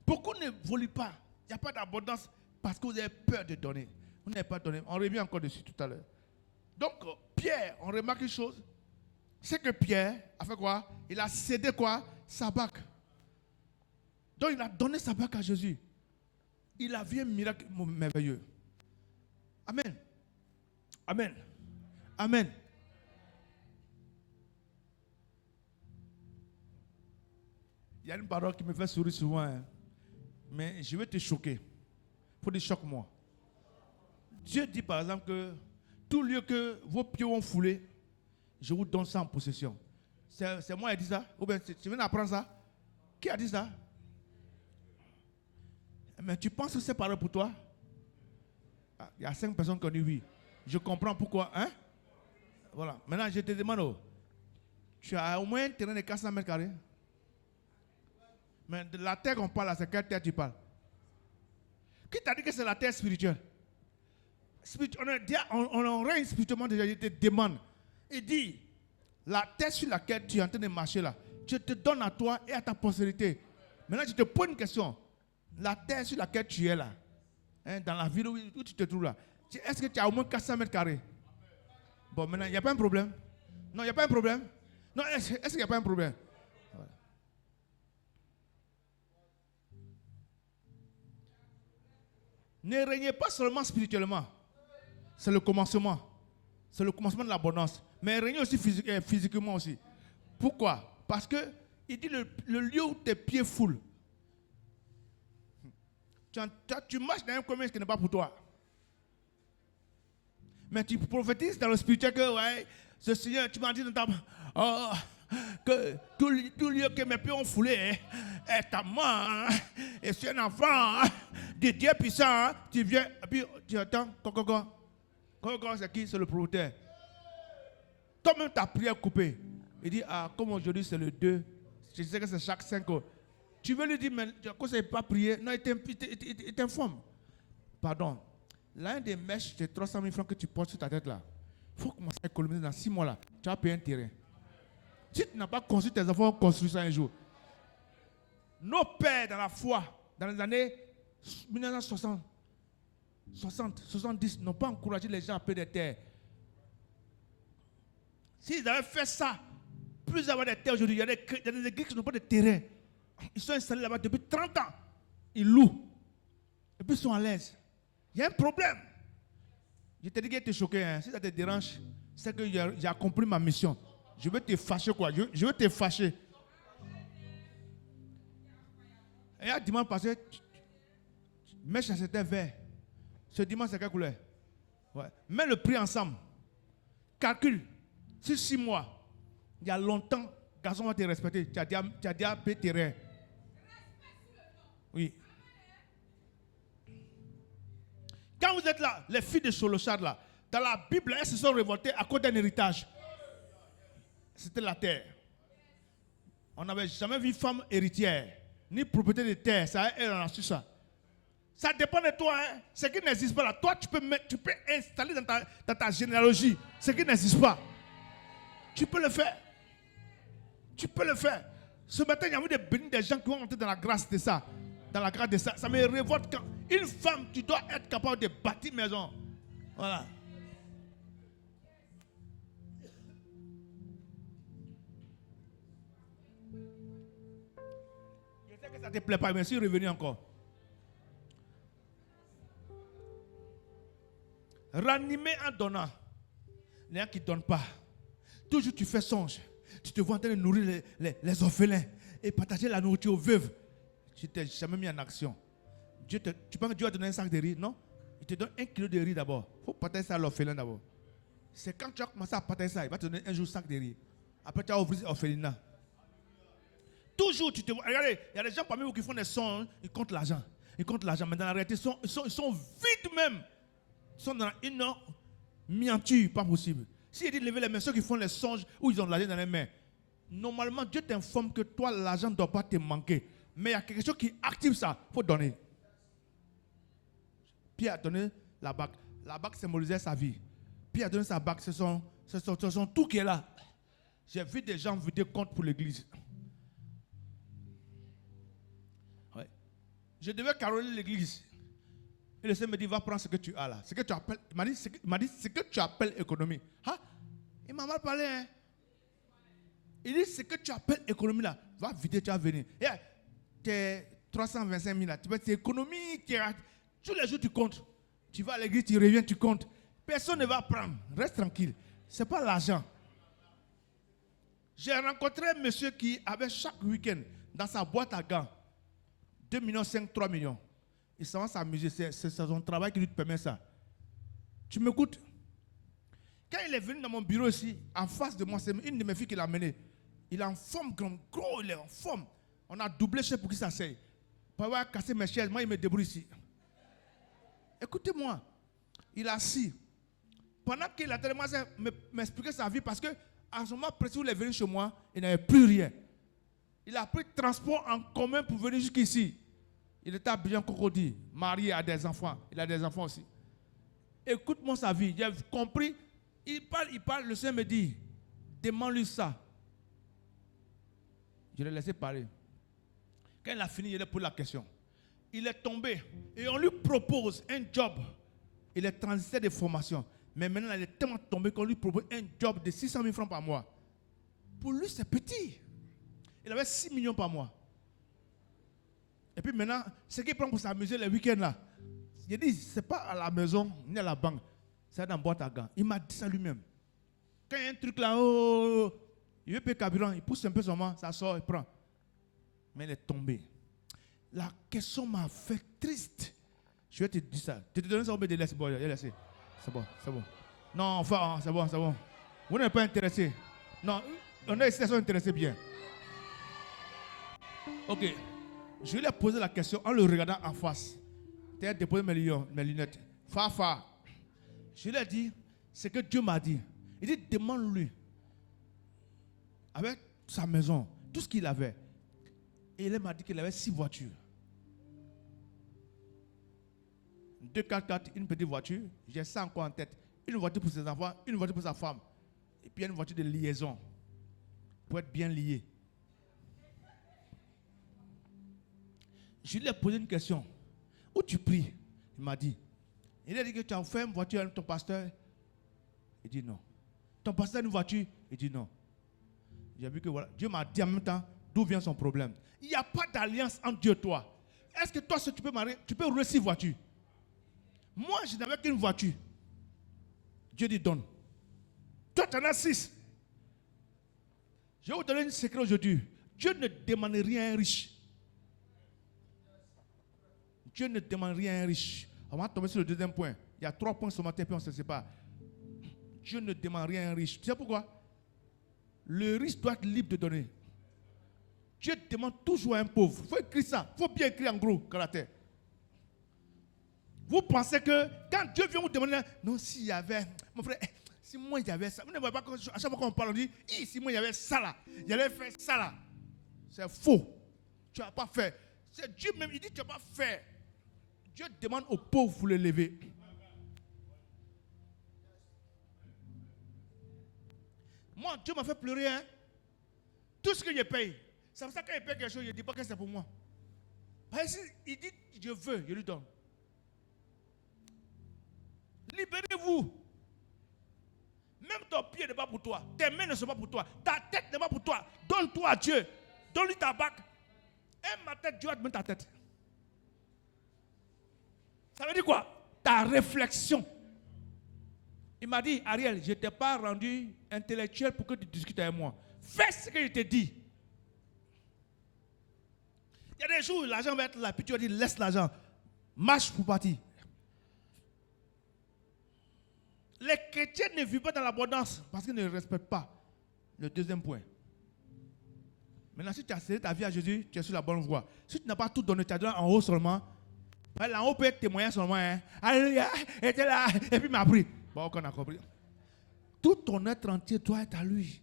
Beaucoup ne volent pas. Il n'y a pas d'abondance parce que vous avez peur de donner. Vous n'avez pas donné. On revient encore dessus tout à l'heure. Donc, Pierre, on remarque une chose. C'est que Pierre a fait quoi? Il a cédé quoi? Sa barque. Donc, il a donné sa barque à Jésus. Il a vu un miracle merveilleux. Amen. Amen. Amen. Il y a une parole qui me fait sourire souvent. Hein. Mais je vais te choquer. Il faut dire choque-moi. Dieu dit par exemple que tout lieu que vos pieds vont fouler, je vous donne ça en possession. C'est moi qui ai dit ça? Ou bien tu viens d'apprendre ça? Qui a dit ça? Mais tu penses que c'est pareil pour toi? Ah, il y a 5 personnes qui ont dit oui. Je comprends pourquoi. Hein? Voilà. Maintenant, je te demande, tu as au moins un terrain de 400 mètres carrés? Mais de la terre qu'on parle là, c'est quelle terre tu parles? Qui t'a dit que c'est la terre spirituelle? On règne spirituellement déjà, je te demande. Il dit, la terre sur laquelle tu es en train de marcher là, je te donne à toi et à ta postérité. Maintenant, je te pose une question. La terre sur laquelle tu es là, hein, dans la ville où tu te trouves là, est-ce que tu as au moins 400 mètres carrés? Bon, maintenant, il n'y a pas un problème. Non, il n'y a pas un problème. Non, est-ce qu'il n'y a pas un problème? Voilà. Ne régnez pas seulement spirituellement. C'est le commencement. C'est le commencement de l'abondance. Mais régnez aussi physiquement aussi. Pourquoi? Parce que il dit le lieu où tes pieds foulent. Tu marches dans un commerce qui n'est pas pour toi. Mais tu prophétises dans le spirituel que ouais, ce Seigneur, tu m'as dit dans ta que tout lieu que mes pieds ont foulé est à moi. Et c'est un enfant de Dieu puissant. Tu viens, et puis tu attends. Quand c'est qui? C'est le prophète. Toi-même ta prière coupée. Il dit, ah, comme aujourd'hui c'est le 2, je sais que c'est chaque 5 ans. Tu veux lui dire, mais à cause il n'a pas prié. Non, il t'informe. Pardon. L'un des mèches de 300 000 francs que tu portes sur ta tête là, il faut commencer à économiser dans 6 mois là. Tu vas payer un terrain. Si tu n'as pas construit tes enfants, construis ça un jour. Nos pères dans la foi, dans les années 1960, 70, n'ont pas encouragé les gens à payer des terres. S'ils avaient fait ça, plus avoir des terres aujourd'hui, il y a des églises qui n'ont pas de terrain. Ils sont installés là-bas depuis 30 ans. Ils louent. Et puis ils sont à l'aise. Il y a un problème. Je te dis que tu es choqué. Hein. Si ça te dérange, c'est que j'ai accompli ma mission. Je veux te fâcher quoi. Je veux te fâcher. Et un dimanche passé, mets chez certains verres. Ce dimanche, c'est quelle couleur? Ouais. Mets le prix ensemble. Calcule. C'est 6 mois. Il y a longtemps, garçon va te respecter. Tu as déjà payé tes rêves. Oui. Quand vous êtes là, les filles de Solochad là, dans la Bible, elles se sont révoltées à cause d'un héritage. C'était la terre. On n'avait jamais vu femme héritière, ni propriété de terre. Ça, elle en a su ça. Ça dépend de toi. Hein. Ce qui n'existe pas là. Toi, tu peux installer dans ta généalogie ce qui n'existe pas. Tu peux le faire. Tu peux le faire. Ce matin, il y a eu de bénis des gens qui vont entrer dans la grâce de ça. Dans la grâce de ça. Ça me révolte quand une femme, tu dois être capable de bâtir maison. Voilà. Je sais que ça ne te plaît pas, mais je suis revenu encore. Ranimer en donnant. Les gens qui ne donnent pas. Toujours tu fais songe. Tu te vois en train de nourrir les orphelins et partager la nourriture aux veuves. Tu t'es jamais mis en action. Tu penses que Dieu va te donner un sac de riz? Non. Il te donne 1 kilo de riz d'abord. Il faut partager ça à l'orphelin d'abord. C'est quand tu as commencé à partager ça, il va te donner un jour 1 sac de riz. Après tu vas ouvrir l'orphelinat. Toujours tu te vois. Regardez, il y a des gens parmi vous qui font des songes, ils comptent l'argent. Ils comptent l'argent, mais dans la réalité, ils sont vides même. Ils sont dans une miniature, pas possible. Si il dit de lever les mains, ceux qui font les songes où ils ont l'argent dans les mains, normalement Dieu t'informe que toi l'argent ne doit pas te manquer. Mais il y a quelque chose qui active ça, il faut donner. Pierre a donné la bague. La bague symbolisait sa vie. Pierre a donné sa bague, c'est son tout qui est là. J'ai vu des gens vider compte pour l'église. Ouais. Je devais caroler l'église. Et le Seigneur me dit, va prendre ce que tu as là. Ce que tu appelles, il m'a dit, ce que tu appelles économie. Hein? Il m'a mal parlé. Hein? Il dit, ce que tu appelles économie là, va vider, tu vas venir. Yeah. Tes 325 000 là, tu vas c'est économie. Tous les jours tu comptes. Tu vas à l'église, tu reviens, tu comptes. Personne ne va prendre. Reste tranquille. Ce n'est pas l'argent. J'ai rencontré un monsieur qui avait chaque week-end dans sa boîte à gants 2,5 millions, 3 millions. Il s'en va s'amuser, c'est son travail qui lui permet ça. Tu m'écoutes? Quand il est venu dans mon bureau ici, en face de moi, c'est une de mes filles qui l'a amené. Il est en forme, gros, il est en forme. On a doublé chez pour qu'il s'asseye. Pour avoir cassé mes chaises, moi il me débrouille ici. Écoutez-moi, il est assis. Pendant qu'il a tellement m'expliquer sa vie, parce que en ce moment précis où il est venu chez moi, il n'avait plus rien. Il a pris transport en commun pour venir jusqu'ici. Il était habillé en crocodile, marié à des enfants. Il a des enfants aussi. Écoute-moi sa vie. J'ai compris. Il parle. Le Seigneur me dit, demande-lui ça. Je l'ai laissé parler. Quand il a fini, il a posé la question. Il est tombé et on lui propose un job. Il est transitaire de formation. Mais maintenant, il est tellement tombé qu'on lui propose un job de 600 000 francs par mois. Pour lui, c'est petit. Il avait 6 millions par mois. Et puis maintenant, ce qu'il prend pour s'amuser les week-ends là, il dit, ce n'est pas à la maison ni à la banque, c'est dans la boîte à gants. Il m'a dit ça lui-même. Quand il y a un truc là, il veut payer carburant, il pousse un peu son main, ça sort, il prend. Mais il est tombé. La question m'a fait triste. Je vais te dire ça. Tu te donnes ça au de laisser. Bon, c'est bon, c'est bon. Non, enfin, c'est bon, c'est bon. Vous n'êtes pas intéressé. Non, on est ici, intéressés bien. Ok. Je lui ai posé la question en le regardant en face. Tu as déposé mes lunettes. Fafa. Je lui ai dit ce que Dieu m'a dit. Il dit, demande-lui. Avec sa maison, tout ce qu'il avait. Et il m'a dit qu'il avait 6 voitures. 2 4x4, une petite voiture. J'ai ça encore en tête. Une voiture pour ses enfants, une voiture pour sa femme. Et puis une voiture de liaison. Pour être bien lié. Je lui ai posé une question. Où tu pries? Il m'a dit. Il a dit que tu as fait une voiture avec ton pasteur. Il dit non. Ton pasteur a une voiture? Il dit non. J'ai vu que voilà, Dieu m'a dit en même temps d'où vient son problème. Il n'y a pas d'alliance entre Dieu et toi. Est-ce que toi, si tu peux marier, tu peux rouler 6 voitures? Moi, je n'avais qu'une voiture. Dieu dit donne. Toi, tu en as 6. Je vais vous donner un secret aujourd'hui. Dieu ne demande rien à un riche. Dieu ne demande rien à un riche. On va tomber sur le deuxième point. Il y a 3 points ce matin, puis on se sépare. Dieu ne demande rien à un riche. Tu sais pourquoi? Le riche doit être libre de donner. Dieu demande toujours à un pauvre. Il faut écrire ça. Il faut bien écrire en gros, caractère. Vous pensez que quand Dieu vient vous demander, non, s'il y avait, mon frère, si moi il y avait ça, vous ne voyez pas qu'à chaque fois qu'on parle, on dit, si moi il y avait ça là, il avait fait ça là. C'est faux. Tu n'as pas fait. C'est Dieu même, il dit, tu n'as pas fait. Dieu demande aux pauvres pour les lever. Moi, Dieu m'a fait pleurer. Hein? Tout ce que je paye. C'est pour ça que quand il paye quelque chose, je ne dis pas que c'est pour moi. Parce qu'il dit, je veux, je lui donne. Libérez-vous. Même ton pied n'est pas pour toi. Tes mains ne sont pas pour toi. Ta tête n'est pas pour toi. Donne-toi à Dieu. Donne-lui ta bague. Aime ma tête, Dieu va te mettre ta tête. Ça veut dire quoi? Ta réflexion. Il m'a dit, Ariel, je ne t'ai pas rendu intellectuel pour que tu discutes avec moi. Fais ce que je te dis. Il y a des jours où l'argent va être là, puis tu vas dire, laisse l'argent. Marche pour partir. Les chrétiens ne vivent pas dans l'abondance parce qu'ils ne respectent pas. Le deuxième point. Maintenant, si tu as cédé ta vie à Jésus, tu es sur la bonne voie. Si tu n'as pas tout donné, tu as donné en haut seulement. En haut peut être témoignage seulement. Hein. Alléluia, était là, et puis il m'a pris. Bon, on a compris. Tout ton être entier doit être à lui.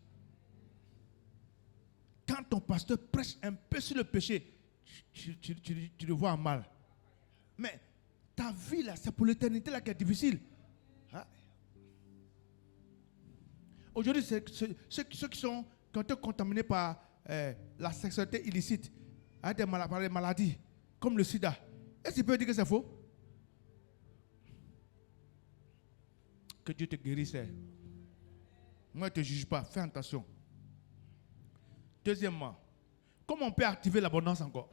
Quand ton pasteur prêche un peu sur le péché, tu le vois en mal. Mais ta vie là, c'est pour l'éternité là qui est difficile. Hein? Aujourd'hui, ceux qui ont été contaminés par la sexualité illicite, hein, par des maladies comme le sida, est-ce qu'il peut dire que c'est faux? Que Dieu te guérisse. Moi, je ne te juge pas. Fais attention. Deuxièmement, comment on peut activer l'abondance encore?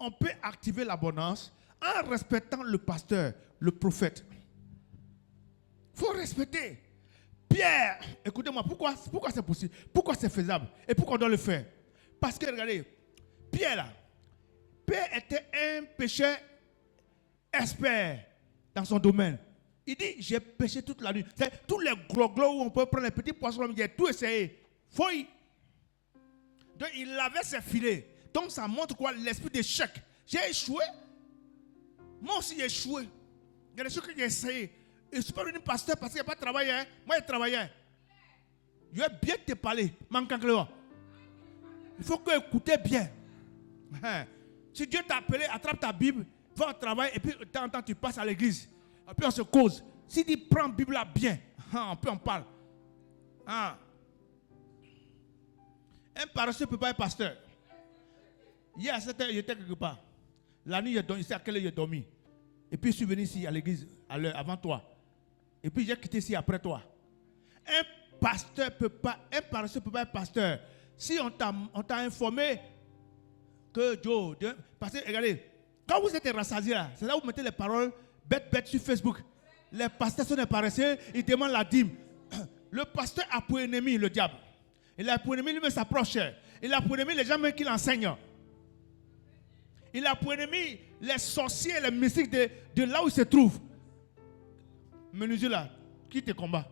On peut activer l'abondance en respectant le pasteur, le prophète. Il faut respecter. Pierre, écoutez-moi, pourquoi c'est possible? Pourquoi c'est faisable? Et pourquoi on doit le faire? Parce que, regardez, Pierre là, Pierre était un pécheur expert dans son domaine. Il dit, j'ai pêché toute la nuit. C'est tous les gros où on peut prendre les petits poissons, il a tout essayé. Fouille. Donc il avait ses filets. Donc ça montre quoi? L'esprit d'échec. J'ai échoué. Moi aussi j'ai échoué. Il y a des choses que j'ai essayé. Et je ne suis pas devenu pasteur parce qu'il n'y a pas de travail. Hein. Moi j'ai travaillé. Je vais bien te parler. Il faut que écoutez bien. Si Dieu t'a appelé, attrape ta Bible, va au travail et puis de temps en temps tu passes à l'église. Et puis on se cause. S'il dit prends la Bible là bien, on peut en parler. Un paresseux ne peut pas être pasteur. Hier à 7h, il était quelque part. La nuit, il sait à quelle heure il a dormi. Et puis je suis venu ici à l'église à l'heure avant toi. Et puis j'ai quitté ici après toi. Un paresseux ne peut pas être pasteur. Si on t'a informé que Joe, parce que regardez, quand vous êtes rassasié là, c'est là où vous mettez les paroles bête sur Facebook. Les pasteurs sont des paresseux, ils demandent la dîme. Le pasteur a pour ennemi le diable. Il a pour ennemi lui-même s'approche. Il a pour ennemi les gens même qui l'enseignent. Il a pour ennemi les sorciers, les mystiques de là où il se trouve. Menuisier là, qui te combat?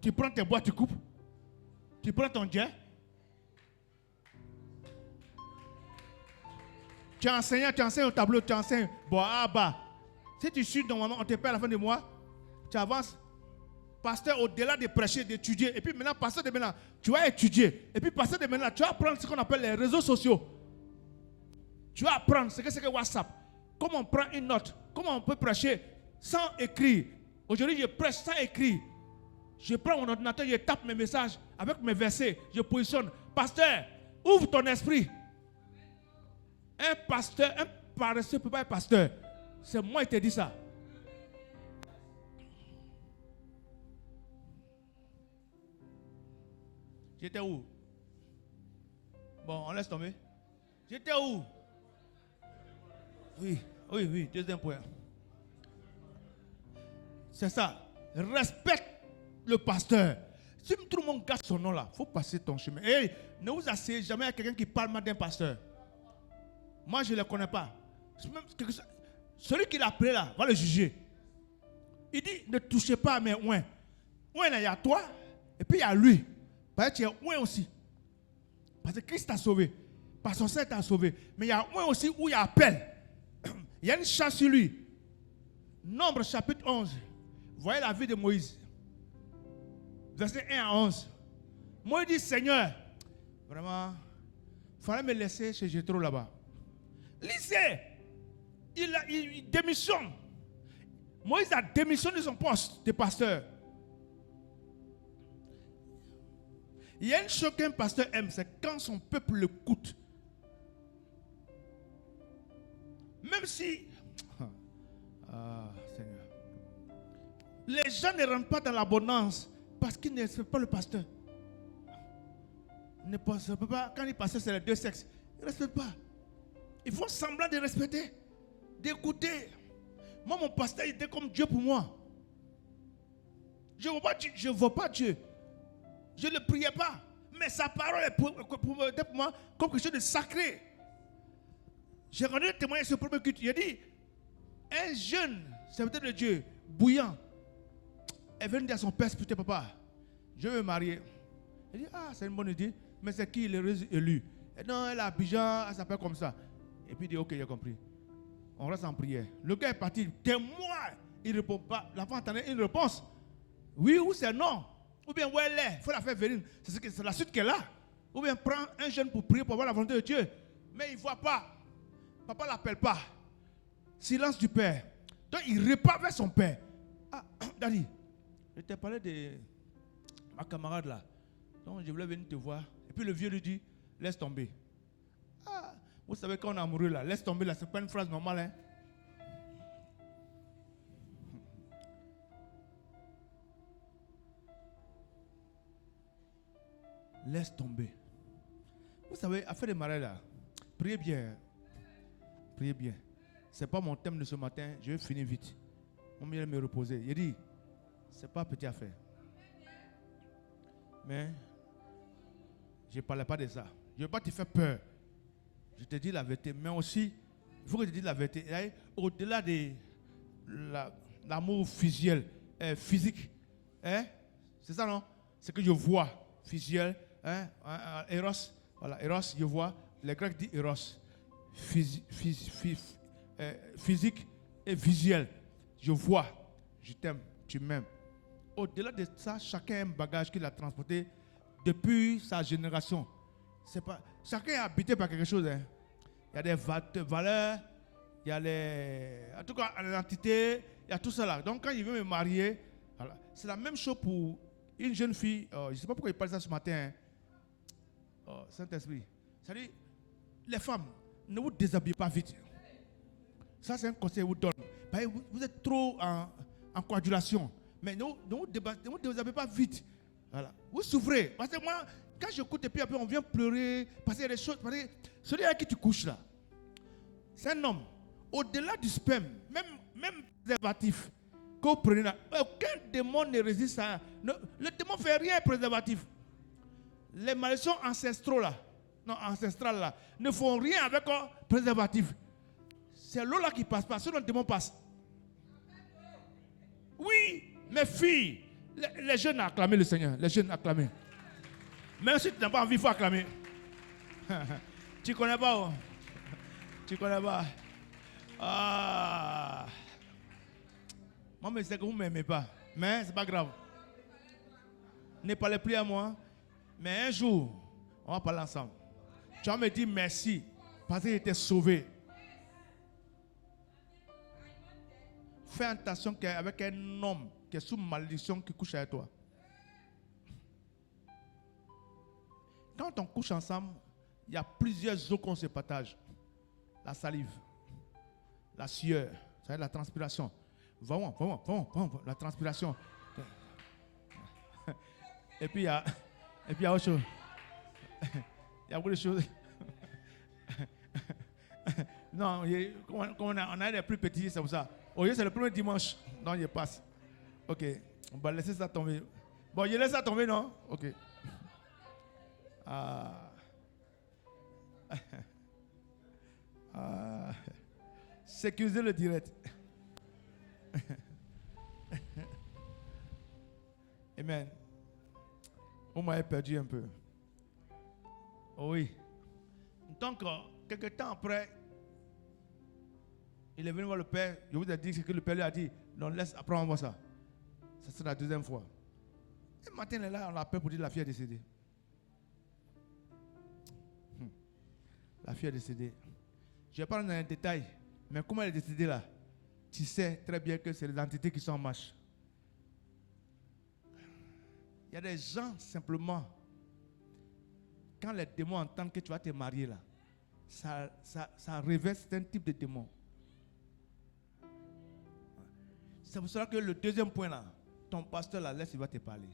Tu prends tes bois, tu coupes. Tu prends ton jet. Tu enseignes au tableau, tu enseignes. Bon, bas. Si tu suis normalement, on te paie à la fin du mois, tu avances. Pasteur, au-delà de prêcher, d'étudier. Et puis maintenant, pasteur de maintenant, tu vas étudier. Et puis pasteur de maintenant, tu vas prendre ce qu'on appelle les réseaux sociaux. Tu vas apprendre ce que c'est que WhatsApp. Comment on prend une note. Comment on peut prêcher sans écrire. Aujourd'hui, je prêche sans écrire. Je prends mon ordinateur, je tape mes messages avec mes versets. Je positionne. Pasteur, ouvre ton esprit. Un pasteur, un paresseux ne peut pas être pasteur. C'est moi qui t'ai dit ça. J'étais où? Bon, on laisse tomber. J'étais où? Oui, deuxième point. C'est ça. Respecte le pasteur. Si tout le monde garde son nom là, il faut passer ton chemin. Et ne vous asseyez jamais à quelqu'un qui parle mal d'un pasteur. Moi, je ne le connais pas. Celui qui l'a appelé là, va le juger. Il dit, ne touchez pas à mes ouins. Ouin, il y a toi, et puis il y a lui. Parce que tu es ouin aussi. Parce que Christ t'a sauvé. Par son sang t'a sauvé. Mais il y a ouin aussi où il y a appel. Il y a une chance sur lui. Nombre chapitre 11. Voyez la vie de Moïse. Verset 1 à 11. Moïse dit, Seigneur, vraiment, il fallait me laisser chez Jéthro là-bas. Lisez. Il démissionne. Moïse a démissionné de son poste de pasteur. Il y a une chose qu'un pasteur aime, c'est quand son peuple l'écoute. Même si, Seigneur, les gens ne rentrent pas dans l'abondance parce qu'ils ne respectent pas le pasteur. Ne respectent pas, quand il passe, c'est les deux sexes. Ils ne respectent pas. Ils font semblant de respecter, d'écouter. Moi, mon pasteur était comme Dieu pour moi. Je ne vois pas Dieu. Je ne le priais pas. Mais sa parole est pour moi comme quelque chose de sacré. J'ai rendu un témoignage sur le premier culte. Il a dit, un jeune serviteur de Dieu, bouillant, est venu dire à son père, putain papa, je veux me marier. Il dit, c'est une bonne idée, mais c'est qui l'heureuse élu? Et non, elle a Abidjan, elle s'appelle comme ça. Et puis il dit, ok, j'ai compris. On reste en prière. Le gars est parti, témoin, il ne répond pas. L'enfant attendait une réponse. Oui ou c'est non. Ou bien où elle est, il faut la faire venir. C'est la suite qu'elle a. Ou bien prend un jeune pour prier pour avoir la volonté de Dieu. Mais il ne voit pas. Papa ne l'appelle pas. Silence du père. Donc il repart vers son père. Daddy, je t'ai parlé de ma camarade là. Donc je voulais venir te voir. Et puis le vieux lui dit, laisse tomber. Vous savez quand on est amoureux là, laisse tomber là, c'est pas une phrase normale. Hein? Laisse tomber. Vous savez, affaire de mariage là, priez bien. Priez bien. Ce n'est pas mon thème de ce matin, je vais finir vite. On vient me reposer. Il dit, ce n'est pas petite affaire. Mais, je ne parlais pas de ça. Je ne veux pas te faire peur. Je te dis la vérité. Mais aussi, il faut que je te dise la vérité. Au-delà de l'amour physique, hein? C'est ça non? C'est que je vois, physique, hein? Eros, voilà, Eros, je vois. Les Grecs disent Eros. Physique et visuel. Je vois, je t'aime, tu m'aimes. Au-delà de ça, chacun a un bagage qu'il a transporté depuis sa génération. C'est pas, chacun est habité par quelque chose. Hein. Il y a des valeurs, il y a en tout cas l'identité, il y a tout ça là. Donc quand il veut me marier, voilà. C'est la même chose pour une jeune fille. Je ne sais pas pourquoi il parle ça ce matin. Hein. Saint-Esprit. C'est-à-dire, les femmes, ne vous déshabillez pas vite. Ça, c'est un conseil que je vous donne. Vous êtes trop en coagulation. Mais ne vous déshabillez pas vite. Voilà. Vous souffrez. Parce que moi, quand j'écoute et puis après on vient pleurer, parce qu'il y a des choses. Celui avec qui tu couches là, c'est un homme. Au-delà du sperme, même préservatif que vous prenez là, aucun démon ne résiste à. Le démon ne fait rien préservatif. Les malédictions ancestrales là, ne font rien avec un préservatif. C'est l'eau là qui passe pas, sinon le démon passe. Oui, mes filles, les jeunes acclament le Seigneur, les jeunes acclament. Même si tu n'as pas envie, il faut acclamer. Tu connais pas, oh? Tu connais pas. Moi, je sais que vous ne m'aimez pas, mais c'est pas grave. Ne parlez plus à moi, mais un jour, on va parler ensemble. Tu vas me dire merci. Parce qu'il était sauvé. Fais attention avec un homme qui est sous malédiction qui couche avec toi. Quand on couche ensemble, il y a plusieurs eaux qu'on se partage. La salive, la sueur, ça veut dire la transpiration. Vraiment, la transpiration. Et puis il y a autre chose. Il y a beaucoup de choses. Non, on a les plus petits, c'est pour ça. Aujourd'hui, c'est le premier dimanche. Non, il passe. Ok, on va laisser ça tomber. Bon, je laisse ça tomber, non? Ok. Sécuriser le direct. Amen. On m'a perdu un peu. Oh oui. Donc, quelques temps après, il est venu voir le père. Je vous ai dit ce que le père lui a dit. Non, laisse, après on voit ça. Ça c'est la deuxième fois. Et le matin, il est là, on l'appelle pour dire que la fille est décédée. La fille est décédée. Je ne vais pas rentrer dans les détails, mais comment elle est décédée là? Tu sais très bien que c'est les entités qui sont en marche. Il y a des gens simplement, quand les démons entendent que tu vas te marier là, ça révèle un type de démon. C'est pour cela que le deuxième point là, ton pasteur la laisse, il va te parler.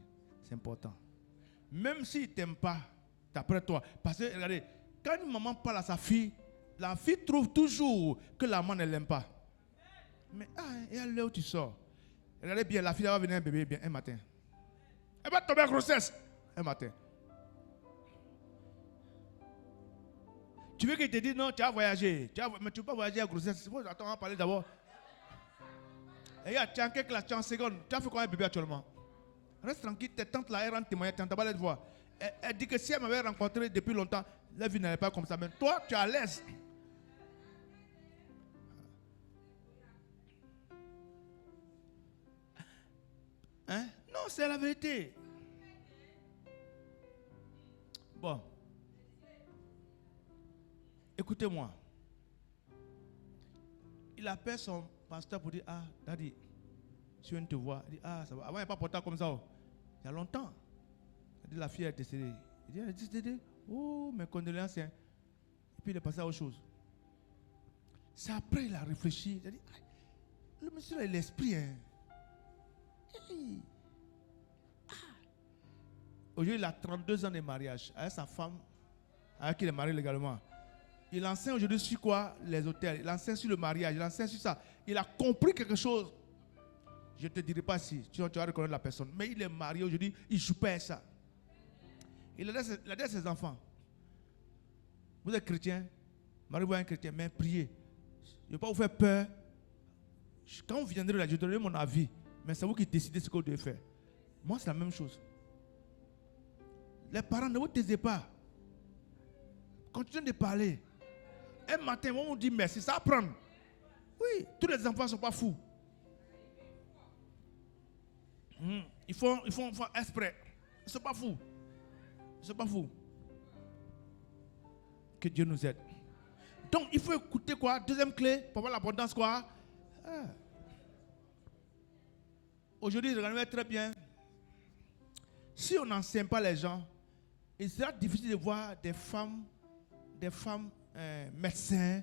C'est important. Même s'il ne t'aime pas, d'après toi. Parce que regardez, quand une maman parle à sa fille, la fille trouve toujours que la maman ne l'aime pas. Mais et à l'heure où tu sors, regardez bien, la fille va venir un bébé bien un matin. Elle va tomber en grossesse un matin. Tu veux qu'il te dise non, tu as voyagé. Mais tu ne peux pas voyager à grossesse. Il faut attendre, on va parler d'abord. Et tu as en quelle classe? Tu es en seconde. Tu as fait quoi un bébé actuellement? Reste tranquille, tes tantes là, elles rendent témoignage, tu n'entends pas les voir. Elle dit que si elle m'avait rencontré depuis longtemps, la vie n'allait pas comme ça. Mais toi, tu es à l'aise. Hein? Non, c'est la vérité. Bon. Écoutez-moi. Il appelle son pasteur pour dire, daddy, je viens de te voir. Il dit, ça va. Avant, il n'est pas portable comme ça. Il y a longtemps. Il dit, la fille est décédée. Il dit, elle est décédée. Oh, mes condoléances. Hein. Et puis il est passé à autre chose. C'est après il a réfléchi. Il a dit, le monsieur a l'esprit. Hein. Hey. Aujourd'hui, il a 32 ans de mariage avec sa femme, avec qui il est marié légalement. Il enseigne aujourd'hui sur quoi? Les hôtels. Il enseigne sur le mariage. Il enseigne sur ça. Il a compris quelque chose. Je ne te dirai pas si tu vas reconnaître la personne. Mais il est marié aujourd'hui. Il ne joue pas à ça. Il a dit à ses enfants. Vous êtes chrétien. Mariez-vous à un chrétien. Mais priez. Je ne vais pas vous faire peur. Quand vous viendrez là, je donnerai mon avis. Mais c'est vous qui décidez ce que vous devez faire. Moi, c'est la même chose. Les parents, ne vous taisez pas. Continuez de parler. Un matin, on vous dit merci, ça apprend. Oui, tous les enfants ne sont pas fous. Ils font exprès. Ils ne sont pas fous. Ils ne sont pas fous. Que Dieu nous aide. Donc, il faut écouter quoi? Deuxième clé pour avoir l'abondance quoi? Aujourd'hui, regardez très bien. Si on n'enseigne pas les gens, il sera difficile de voir des femmes médecins,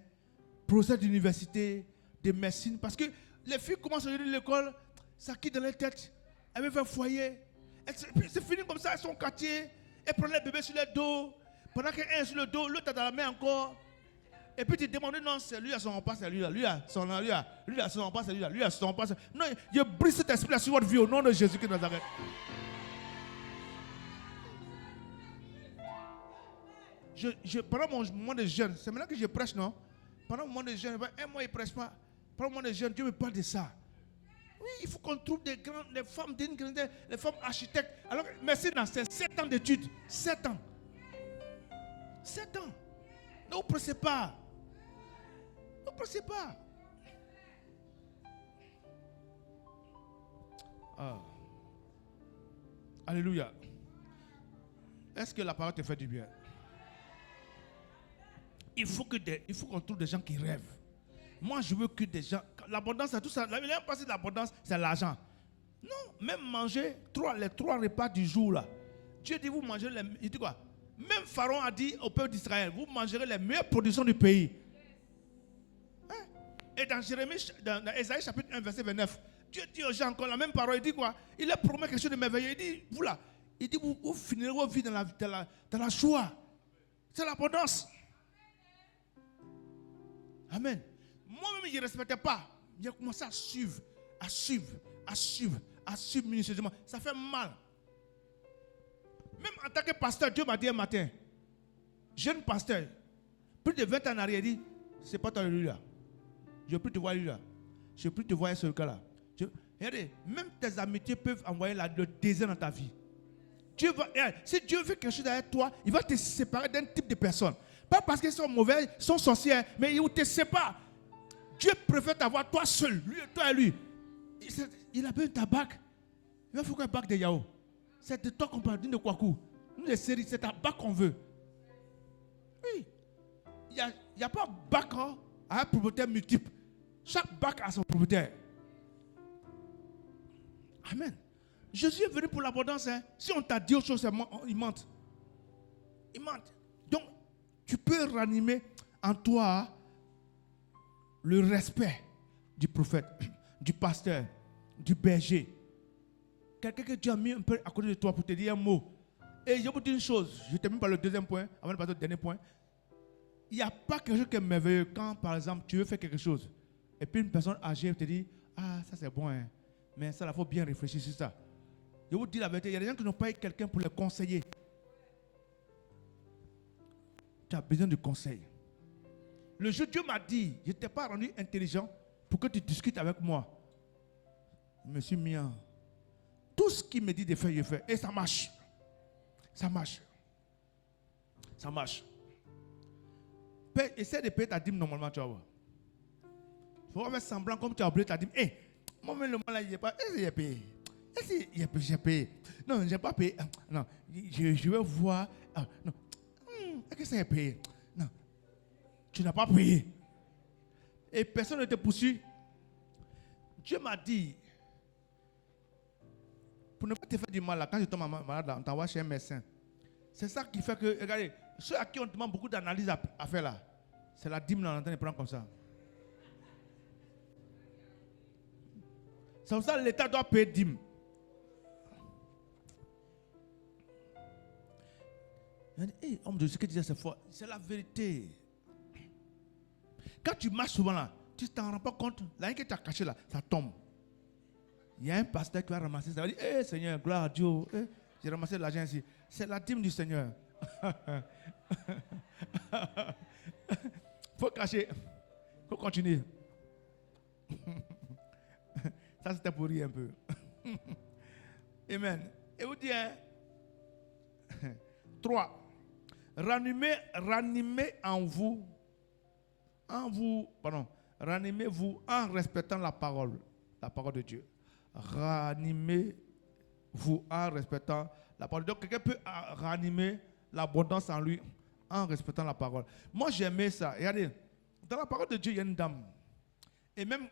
professeurs d'université, de médecine. Parce que les filles commencent aujourd'hui l'école, ça quitte dans leur tête. Elles veulent faire foyer. C'est fini comme ça, elles sont au quartier. Elles prennent les bébés sur le dos. Pendant qu'un est sur le dos, l'autre est dans la main encore. Et puis tu te demandes, non, c'est lui à son repas, c'est lui là. Lui à son repas, c'est lui là. Lui à son repas. Non, je brise cet esprit là sur votre vie au nom de Jésus-Christ de Nazareth. Pendant mon moment de jeûne, c'est maintenant que je prêche, non? Pendant mon moment de jeûne, un mois il ne prêche pas. Pendant mon moment de jeûne, Dieu me parle de ça. Oui, il faut qu'on trouve des femmes dignes, des femmes architectes. Alors, merci, c'est 7 ans d'études. 7 ans. 7 ans. Ne vous pressez pas. Ne vous pressez pas. Alléluia. Est-ce que la parole te fait du bien? Il faut qu'on trouve des gens qui rêvent. Moi, je veux que des gens... L'abondance, c'est tout ça. La meilleure partie de l'abondance, c'est l'argent. Non, même manger les 3 repas du jour, là. Dieu dit, vous mangez les... Il dit quoi? Même Pharaon a dit au peuple d'Israël, vous mangerez les meilleures productions du pays. Hein? Et dans dans Ésaïe chapitre 1, verset 29, Dieu dit aux gens encore la même parole. Il dit quoi? Il leur promet quelque chose de merveilleux. Il dit, vous là, il dit, vous finirez vos vies dans la joie. C'est l'abondance. Amen. Moi-même, je ne respectais pas. J'ai commencé à suivre minutieusement. Ça fait mal. Même en tant que pasteur, Dieu m'a dit un matin, jeune pasteur, plus de 20 ans en arrière, il dit, c'est pas toi lui là. Je ne veux plus te voir lui là. Je ne veux plus te voir ce gars là. Regardez, même tes amitiés peuvent envoyer le désert dans ta vie. Si Dieu veut quelque chose avec toi, il va te séparer d'un type de personne. Pas parce qu'ils sont mauvais, ils sont sorciers, mais il te sépare. Dieu préfère t'avoir toi seul, toi et lui. Il a besoin de ta bague. Il va faire une bague de Yao. C'est de toi qu'on parle, de Kwaku. Nous les séries, c'est ta bague qu'on veut. Oui. Il n'y a pas de bague à un propriétaire multiple. Chaque bague a son propriétaire. Amen. Jésus est venu pour l'abondance. Hein. Si on t'a dit autre chose, il mente. Il mente. Donc, tu peux ranimer en toi le respect du prophète, du pasteur, du berger. Quelqu'un que Dieu a mis un peu à côté de toi pour te dire un mot. Et je vais vous dire une chose, je termine par le deuxième point, avant de passer au dernier point. Il n'y a pas quelque chose qui est merveilleux quand, par exemple, tu veux faire quelque chose. Et puis une personne âgée te dit, ah, ça c'est bon, hein, mais ça, il faut bien réfléchir sur ça. Je vous dis la vérité, il y a des gens qui n'ont pas eu quelqu'un pour les conseiller. Tu as besoin de conseils. Le jour Dieu m'a dit, je ne t'ai pas rendu intelligent pour que tu discutes avec moi. Je me suis mis en... Tout ce qu'il me dit de faire, je fais. Et ça marche. Ça marche. Ça marche. Essaie de payer ta dîme normalement, tu vas voir. Il faut faire semblant comme tu as oublié ta dîme. Hé, moi-même, le mal, je n'ai pas... Est-ce que j'ai payé? Est-ce que j'ai payé? Non, je n'ai pas payé. Non, je vais voir... non. Est-ce que ça a payé? Non. Tu n'as pas payé. Et personne ne te poursuit. Dieu m'a dit, pour ne pas te faire du mal, là, quand je tombe malade, on t'envoie chez un médecin. C'est ça qui fait que, regardez, ceux à qui on demande beaucoup d'analyse à faire là, c'est la dîme, là, on entend les prendre comme ça. C'est pour ça que l'État doit payer dîme. Hey, homme de Dieu, ce que tu disais, c'est fort. C'est la vérité. Quand tu marches souvent là, tu ne t'en rends pas compte. La ligne que tu as cachée là, ça tombe. Il y a un pasteur qui va ramasser ça. Il va dire, hey, Seigneur, gloire à Dieu. Hey, j'ai ramassé de l'argent ici. C'est la dîme du Seigneur. Il faut cacher. Il faut continuer. Ça, c'était pour rire un peu. Amen. Et vous dites, 3. Ranimez ranimez-vous en respectant la parole de Dieu. Ranimez-vous en respectant la parole. Donc, quelqu'un peut ranimer l'abondance en lui en respectant la parole. Moi, j'aimais ça. Regardez, dans la parole de Dieu, il y a une dame. Et même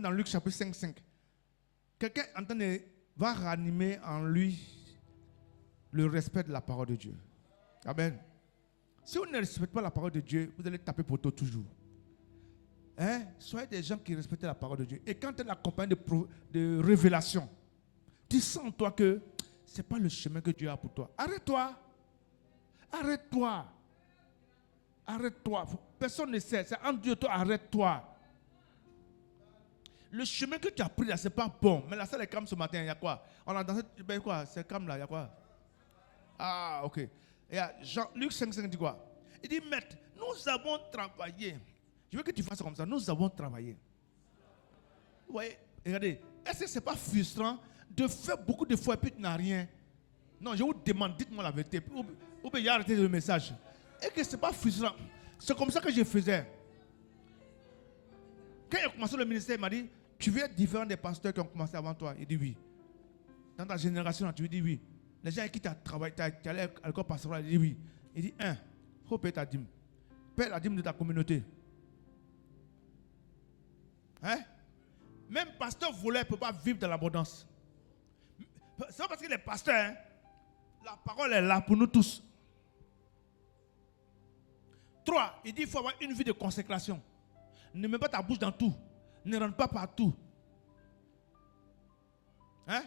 dans Luc chapitre 5, quelqu'un va ranimer en lui le respect de la parole de Dieu. Amen. Si vous ne respectez pas la parole de Dieu, vous allez taper poteau toujours. Hein? Soyez des gens qui respectent la parole de Dieu. Et quand tu es accompagné de révélation, tu sens en toi que ce n'est pas le chemin que Dieu a pour toi. Arrête-toi. Arrête-toi. Arrête-toi. Personne ne sait. C'est entre Dieu et toi. Arrête-toi. Le chemin que tu as pris là, ce n'est pas bon. Mais la salle est calme ce matin. Il y a quoi? On a dansé. Ben quoi? C'est calme là. Il y a quoi? Ah, ok. Et Luc 5,5 dit quoi? Il dit, maître, nous avons travaillé. Je veux que tu fasses comme ça. Nous avons travaillé. Vous voyez? Regardez. Est-ce que ce n'est pas frustrant de faire beaucoup de fois et puis tu n'as rien? Non, je vous demande, dites-moi la vérité. Ou bien il a arrêté le message. Est-ce que ce n'est pas frustrant? C'est comme ça que je faisais. Quand il a commencé le ministère, il m'a dit, tu veux être différent des pasteurs qui ont commencé avant toi? Il dit oui. Dans ta génération, tu lui dis oui. Les gens avec qui tu as travaillé, tu es allé à l'école pastoral, il dit oui. Il dit, il faut payer ta dîme. paie la dîme de ta communauté. Hein? Même pasteur voleur ne peut pas vivre dans l'abondance. C'est pas parce qu'il est pasteur, hein? La parole est là pour nous tous. 3, il dit qu'il faut avoir une vie de consécration. Ne mets pas ta bouche dans tout. Ne rentre pas partout. Hein?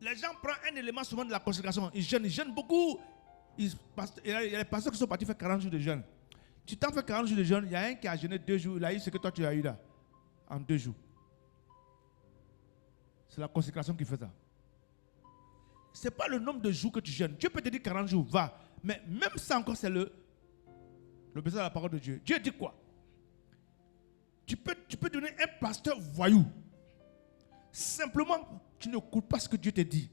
Les gens prennent un élément souvent de la consécration. Ils jeûnent beaucoup. Il y a les pasteurs qui sont partis faire 40 jours de jeûne. Tu t'en fais 40 jours de jeûne, il y a un qui a jeûné 2 jours, il a eu ce que toi tu as eu là, en 2 jours. C'est la consécration qui fait ça. Ce n'est pas le nombre de jours que tu jeûnes. Dieu peut te dire 40 jours, va. Mais même ça encore, c'est le besoin de la parole de Dieu. Dieu dit quoi? Tu peux donner un pasteur voyou. Simplement, tu ne n'écoutes pas ce que Dieu te dit.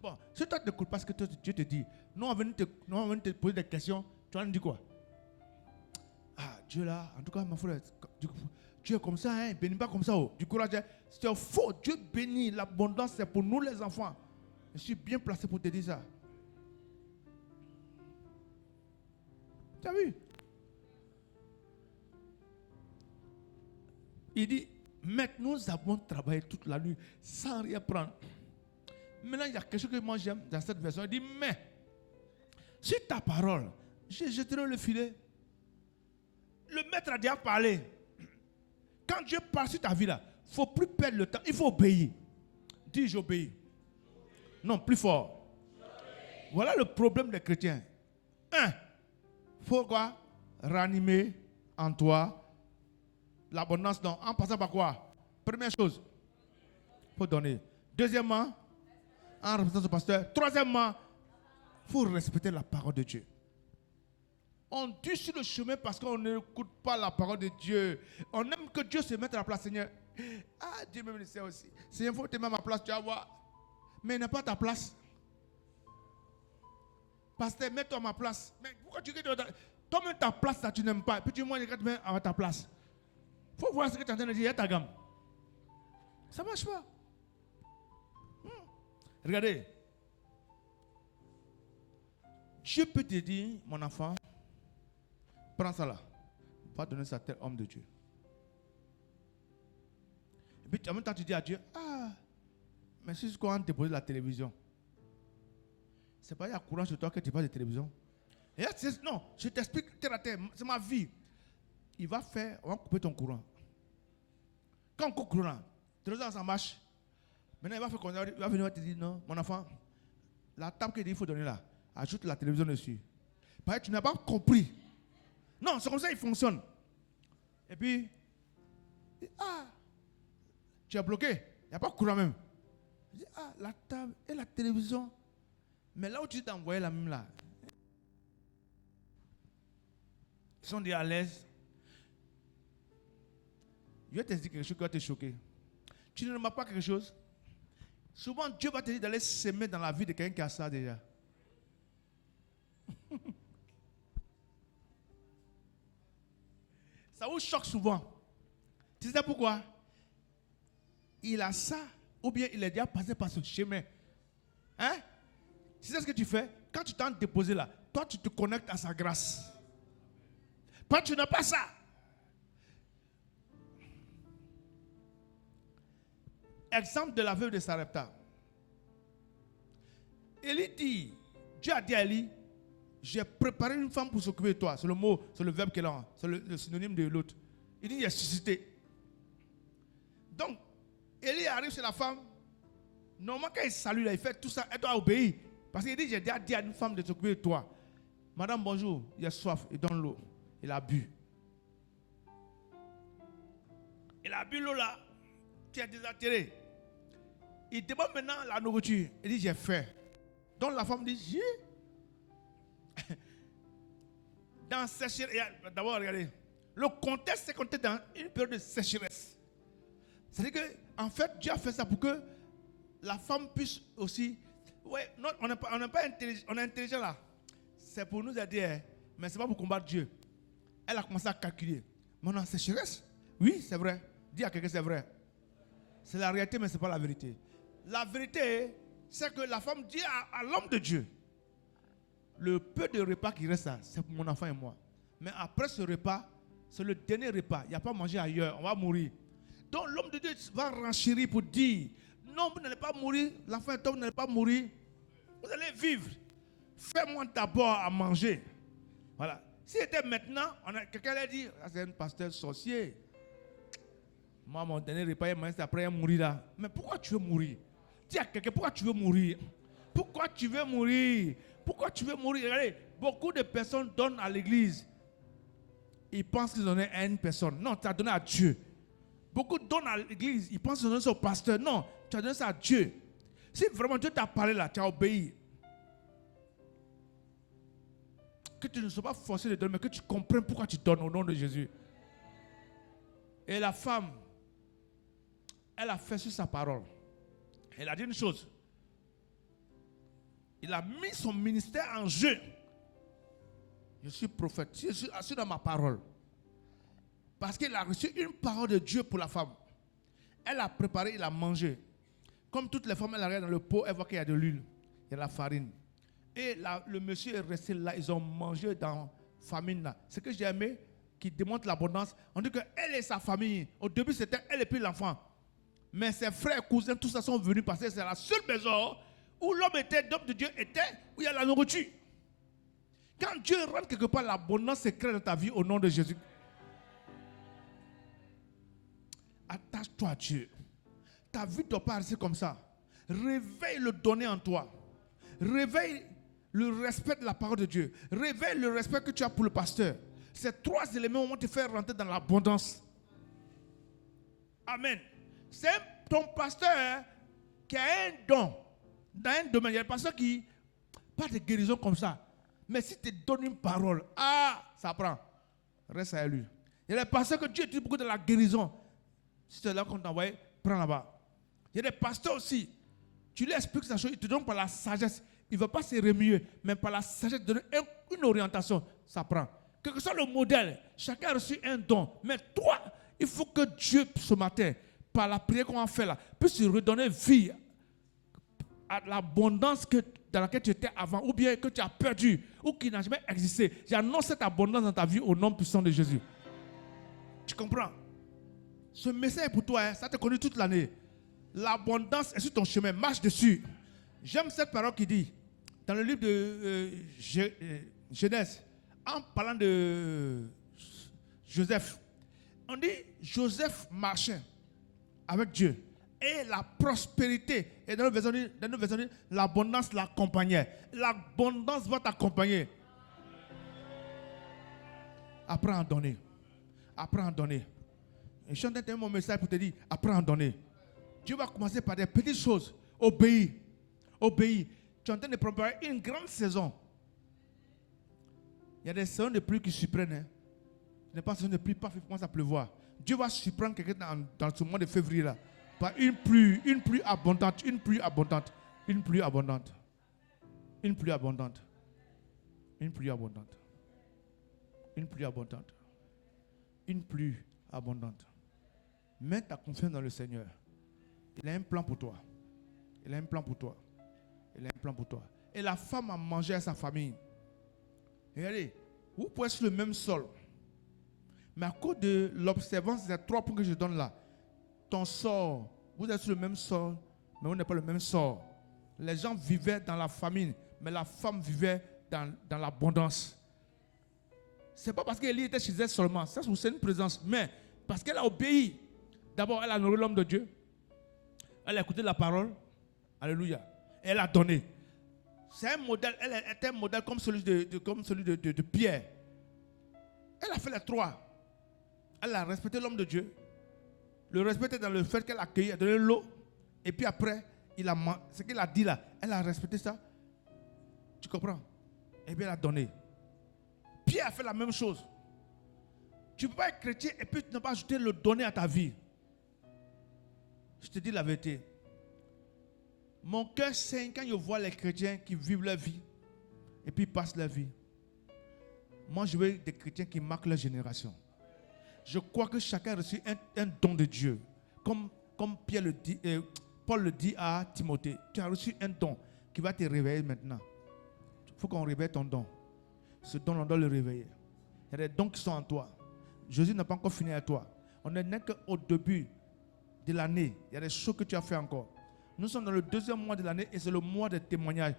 Bon, si toi tu n'écoutes pas ce que Dieu te dit, nous on va venir te poser des questions, tu vas nous dire quoi? Ah, Dieu là, en tout cas, ma frère, Dieu est comme ça, hein, bénis pas comme ça. Oh. Du courage, c'est faux. Dieu bénit, l'abondance c'est pour nous les enfants. Je suis bien placé pour te dire ça. Tu as vu? Il dit, maintenant nous avons travaillé toute la nuit sans rien prendre. Maintenant, il y a quelque chose que moi j'aime dans cette version. Il dit, mais, sur ta parole, je jeterai le filet. Le maître a déjà parlé. Quand Dieu parle sur ta vie là, il ne faut plus perdre le temps. Il faut obéir. Dis, j'obéis. Non, plus fort. Voilà le problème des chrétiens. 1. Il faut quoi? Ranimer en toi l'abondance. Non. En passant par quoi? Première chose, il faut donner. Deuxièmement, en représentant son pasteur. Troisièmement, il faut respecter la parole de Dieu. On tue sur le chemin parce qu'on n'écoute pas la parole de Dieu. On aime que Dieu se mette à la place, Seigneur. Ah, Dieu même le sait aussi. Seigneur, il faut te mettre à ma place, tu vas voir. Mais il n'est pas ta place. Pasteur, mets-toi à ma place. Mais pourquoi tu dis que toi-même ta place, ça tu n'aimes pas. Puis tu moi, je te mets à ta place. Il faut voir ce que tu es en train de dire. Il y a ta gamme. Ça ne marche pas. Regardez. Dieu peut te dire, mon enfant, prends ça là. Va donner ça à tel homme de Dieu. Et puis en même temps, tu dis à Dieu, ah, mais si je commence à déposer la télévision, c'est pas il y a courant sur toi que tu passes de télévision. Et là, non, je t'explique terre à terre, c'est ma vie. Il va faire, on va couper ton courant. Quand on coupe le courant, 3 heures ça marche. Maintenant, il va faire comme ça, il va venir te dire, non, mon enfant, la table qu'il faut donner là, ajoute la télévision dessus. Parce que tu n'as pas compris. Non, c'est comme ça qu'il fonctionne. Et puis, ah, tu es bloqué. Il n'y a pas de courant même. Je dis, ah, la table et la télévision. Mais là où tu t'es envoyé la même là, ils sont déjà à l'aise. Je vais te dire quelque chose qui va te choquer. Tu ne remarques pas quelque chose? Souvent, Dieu va te dire d'aller s'aimer dans la vie de quelqu'un qui a ça déjà. Ça vous choque souvent. Tu sais pourquoi? Il a ça, ou bien il est déjà passé par ce chemin. Hein? Tu sais ce que tu fais? Quand tu t'en déposé là, toi tu te connectes à sa grâce. Toi tu n'as pas ça. Exemple de la veuve de Sarepta. Élie dit, Dieu a dit à Élie, j'ai préparé une femme pour s'occuper de toi. C'est le mot, c'est le verbe qu'elle a, c'est le synonyme de l'autre. Il dit, il est suscité. Donc, Élie arrive chez la femme. Normalement, quand il salue, là, il fait tout ça, elle doit obéir. Parce qu'il dit, j'ai déjà dit à une femme de s'occuper de toi. Madame, bonjour, il a soif, il donne l'eau. Il a bu. Il a bu l'eau là, tu es désattiré. Il demande maintenant la nourriture. Il dit, j'ai faim. Donc la femme dit, j'ai. Dans sécheresse, d'abord regardez, le contexte c'est qu'on était dans une période de sécheresse. C'est-à-dire qu'en fait, Dieu a fait ça pour que la femme puisse aussi. Ouais, non, on n'est pas intelligent, on est intelligent là. C'est pour nous aider, hein, mais ce n'est pas pour combattre Dieu. Elle a commencé à calculer. Mais on est en sécheresse? Oui, c'est vrai. Dis à quelqu'un c'est vrai. C'est la réalité, mais ce n'est pas la vérité. La vérité, c'est que la femme dit à l'homme de Dieu, le peu de repas qui reste là, c'est pour mon enfant et moi. Mais après ce repas, c'est le dernier repas. Il n'y a pas mangé ailleurs. On va mourir. Donc l'homme de Dieu va renchérir pour dire, non, vous n'allez pas mourir. L'enfant est homme, vous n'allez pas mourir. Vous allez vivre. Fais-moi d'abord à manger. Voilà. Si c'était maintenant, quelqu'un allait dire, c'est un pasteur sorcier. Moi, mon dernier repas, c'est après il mourir là. Mais pourquoi tu veux mourir? Dis à quelqu'un, pourquoi tu veux mourir? Pourquoi tu veux mourir? Pourquoi tu veux mourir? Regardez, beaucoup de personnes donnent à l'église. Ils pensent qu'ils donnaient à une personne. Non, tu as donné à Dieu. Beaucoup donnent à l'église. Ils pensent qu'ils donnent ça au pasteur. Non, tu as donné ça à Dieu. Si vraiment Dieu t'a parlé là, tu as obéi. Que tu ne sois pas forcé de donner, mais que tu comprennes pourquoi tu donnes au nom de Jésus. Et la femme, elle a fait sur sa parole. Elle a dit une chose. Il a mis son ministère en jeu. Je suis prophète. Je suis assis dans ma parole. Parce qu'il a reçu une parole de Dieu pour la femme. Elle a préparé, il a mangé. Comme toutes les femmes, elle regarde dans le pot, elle voit qu'il y a de l'huile, il y a de la farine. Et le monsieur est resté là, ils ont mangé dans famine là. Ce que j'ai aimé, qui démontre l'abondance, on dit qu'elle et sa famille, au début c'était elle et puis l'enfant. Mais ses frères, cousins, tout ça sont venus parce que c'est la seule maison où l'homme de Dieu était, où il y a la nourriture. Quand Dieu rentre quelque part, l'abondance se crée dans ta vie au nom de Jésus. Attache-toi à Dieu. Ta vie ne doit pas rester comme ça. Réveille le donner en toi. Réveille le respect de la parole de Dieu. Réveille le respect que tu as pour le pasteur. Ces trois éléments vont te faire rentrer dans l'abondance. Amen. C'est ton pasteur qui a un don dans un domaine. Il y a des pasteurs qui, pas de guérison comme ça. Mais si tu donnes une parole, ça prend. Reste à lui. Il y a des pasteurs que Dieu utilise beaucoup de la guérison. Si c'est là qu'on t'a envoyé, prends là-bas. Il y a des pasteurs aussi. Tu lui expliques sa chose, il te donne par la sagesse. Il ne va pas se remuer, mais par la sagesse, donner une orientation. Ça prend. Quel que soit le modèle, chacun a reçu un don. Mais toi, il faut que Dieu, ce matin, par la prière qu'on va faire là, puisse redonner vie à l'abondance dans laquelle tu étais avant, ou bien que tu as perdu, ou qui n'a jamais existé. J'annonce cette abondance dans ta vie au nom puissant de Jésus. Tu comprends? Ce message est pour toi, hein? Ça te conduit toute l'année. L'abondance est sur ton chemin, marche dessus. J'aime cette parole qui dit, dans le livre de Genèse, en parlant de Joseph, on dit Joseph marchait avec Dieu. Et la prospérité, et dans nos versions, l'abondance l'accompagnait. L'abondance va t'accompagner. Apprends à donner. Apprends à donner. Et je suis en mon message pour te dire, apprends à donner. Dieu va commencer par des petites choses. Obéis. Obéis. Tu es en train de préparer une grande saison. Il y a des saisons de pluie qui surprennent. Hein. Ce n'est pas une saison de pluie, paf, il commence à pleuvoir. Dieu va surprendre quelqu'un dans ce mois de février là. Par une pluie abondante, une pluie abondante, une pluie abondante, une pluie abondante, une pluie abondante, une pluie abondante, une pluie abondante. Mets ta confiance dans le Seigneur. Il a un plan pour toi. Il a un plan pour toi. Il a un plan pour toi. Et la femme a mangé à sa famille. Regardez, vous pouvez être sur le même sol. Mais à cause de l'observance des 3 points que je donne là, ton sort, vous êtes sur le même sol, mais vous n'êtes pas le même sort. Les gens vivaient dans la famine, mais la femme vivait dans l'abondance. Ce n'est pas parce qu'Élie était chez elle seulement, ça c'est une présence, mais parce qu'elle a obéi. D'abord, elle a nourri l'homme de Dieu. Elle a écouté la parole. Alléluia. Et elle a donné. C'est un modèle, elle était un modèle comme celui de Pierre. Elle a fait les 3. Elle a respecté l'homme de Dieu. Le respect est dans le fait qu'elle a accueilli, a donné l'eau. Et puis après, ce qu'il a dit là, elle a respecté ça. Tu comprends? Et bien elle a donné. Pierre a fait la même chose. Tu ne peux pas être chrétien et puis tu n'as pas ajouté le donner à ta vie. Je te dis la vérité. Mon cœur saigne quand je vois les chrétiens qui vivent leur vie et puis passent leur vie. Moi, je veux des chrétiens qui marquent leur génération. Je crois que chacun a reçu un don de Dieu. Comme Paul le dit à Timothée. Tu as reçu un don qui va te réveiller maintenant. Il faut qu'on réveille ton don. Ce don, on doit le réveiller. Il y a des dons qui sont en toi. Jésus n'a pas encore fini avec toi. On n'est qu'au début de l'année. Il y a des choses que tu as fait encore. Nous sommes dans le 2e mois de l'année et c'est le mois des témoignages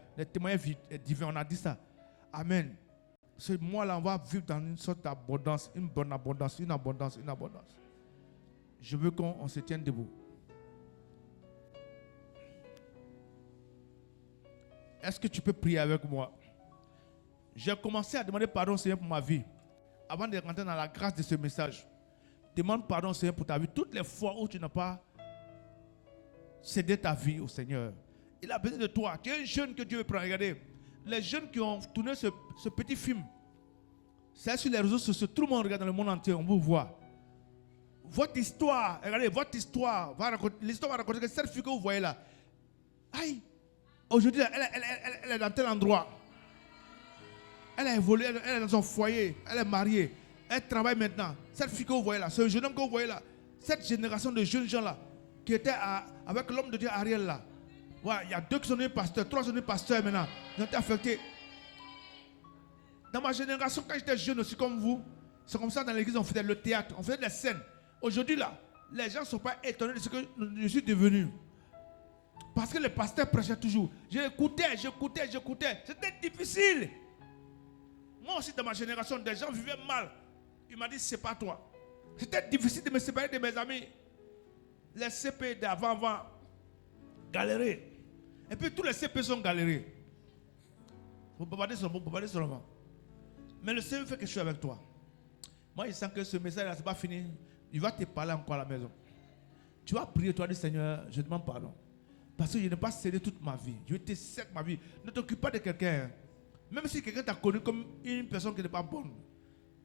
divins. On a dit ça. Amen. Ce mois-là, on va vivre dans une sorte d'abondance, une bonne abondance, une abondance, une abondance. Je veux qu'on se tienne debout. Est-ce que tu peux prier avec moi? J'ai commencé à demander pardon au Seigneur pour ma vie. Avant de rentrer dans la grâce de ce message, demande pardon au Seigneur pour ta vie. Toutes les fois où tu n'as pas cédé ta vie au Seigneur, il a besoin de toi. Tu es un jeune que Dieu veut prendre. Regardez, les jeunes qui ont tourné ce petit film, c'est sur les réseaux sociaux. Tout le monde regarde dans le monde entier, on vous voit. Votre histoire, regardez, votre histoire, l'histoire va raconter que cette fille que vous voyez là, aïe, aujourd'hui, elle est dans tel endroit. Elle a évolué, elle est dans son foyer, elle est mariée, elle travaille maintenant. Cette fille que vous voyez là, ce jeune homme que vous voyez là, cette génération de jeunes gens là, qui étaient avec l'homme de Dieu Ariel là. Ouais, il y a 2 qui sont devenus pasteurs, 3 qui sont devenus pasteurs maintenant. Ils ont été affectés. Dans ma génération, quand j'étais jeune aussi comme vous, c'est comme ça dans l'église, on faisait le théâtre, on faisait des scènes. Aujourd'hui là, les gens ne sont pas étonnés de ce que je suis devenu. Parce que le pasteur prêchait toujours. J'écoutais. C'était difficile. Moi aussi, dans ma génération, des gens vivaient mal. Il m'a dit, c'est pas toi. C'était difficile de me séparer de mes amis. Les CP d'avant, galérer. Et puis tous les CP sont galérés. Vous bavarder seulement. Mais le Seigneur fait quelque chose avec toi. Moi, je sens que ce message-là, ce n'est pas fini. Il va te parler encore à la maison. Tu vas prier, tu vas dire, Seigneur, je demande pardon. Parce que je n'ai pas cédé toute ma vie. Je t'ai cédé ma vie. Ne t'occupe pas de quelqu'un. Même si quelqu'un t'a connu comme une personne qui n'est pas bonne,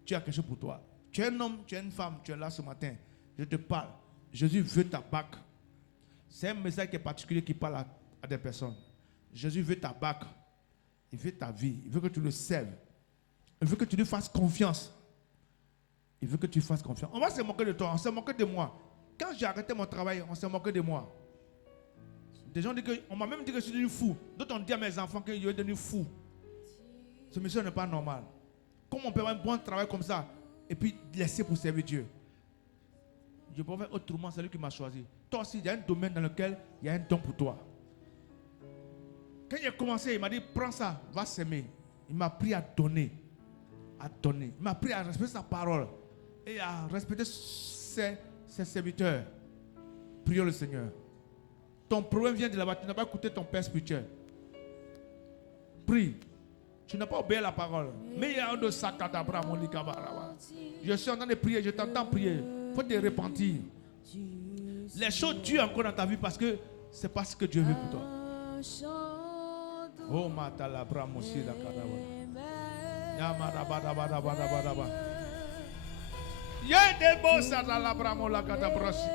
tu as quelque chose pour toi. Tu es un homme, tu es une femme, tu es là ce matin. Je te parle. Jésus veut ta bague. C'est un message qui est particulier qui parle à des personnes. Jésus veut ta bague. Il veut ta vie. Il veut que tu le serves. Il veut que tu lui fasses confiance. Il veut que tu fasses confiance. On va se moquer de toi, on s'est moqué de moi. Quand j'ai arrêté mon travail, on s'est moqué de moi. Des gens disent que, on m'a même dit que je suis devenu fou. D'autres ont dit à mes enfants que je suis devenu fou. Ce monsieur n'est pas normal. Comment on peut avoir un bon travail comme ça et puis laisser pour servir Dieu? Je peux faire autrement, c'est lui qui m'a choisi. Toi aussi, il y a un domaine dans lequel il y a un don pour toi. Quand il a commencé, il m'a dit, prends ça, va s'aimer. Il m'a appris à donner. À donner. Il m'a appris à respecter sa parole et à respecter ses serviteurs. Prions le Seigneur. Ton problème vient de là-bas. Tu n'as pas écouté ton Père spirituel. Prie. Tu n'as pas obéi à la parole. Mais il y a un de Sakadabra, mon Likabaraba. Je suis en train de prier, je t'entends prier. Il faut te repentir. Les choses tuent encore dans ta vie parce que c'est pas ce que Dieu veut pour toi. Oh, Matalabra, Moussi, la Kadaba. Yamarabadabadabadabadaba. Y'a des beaux Sadalabra, la Kadabrasi.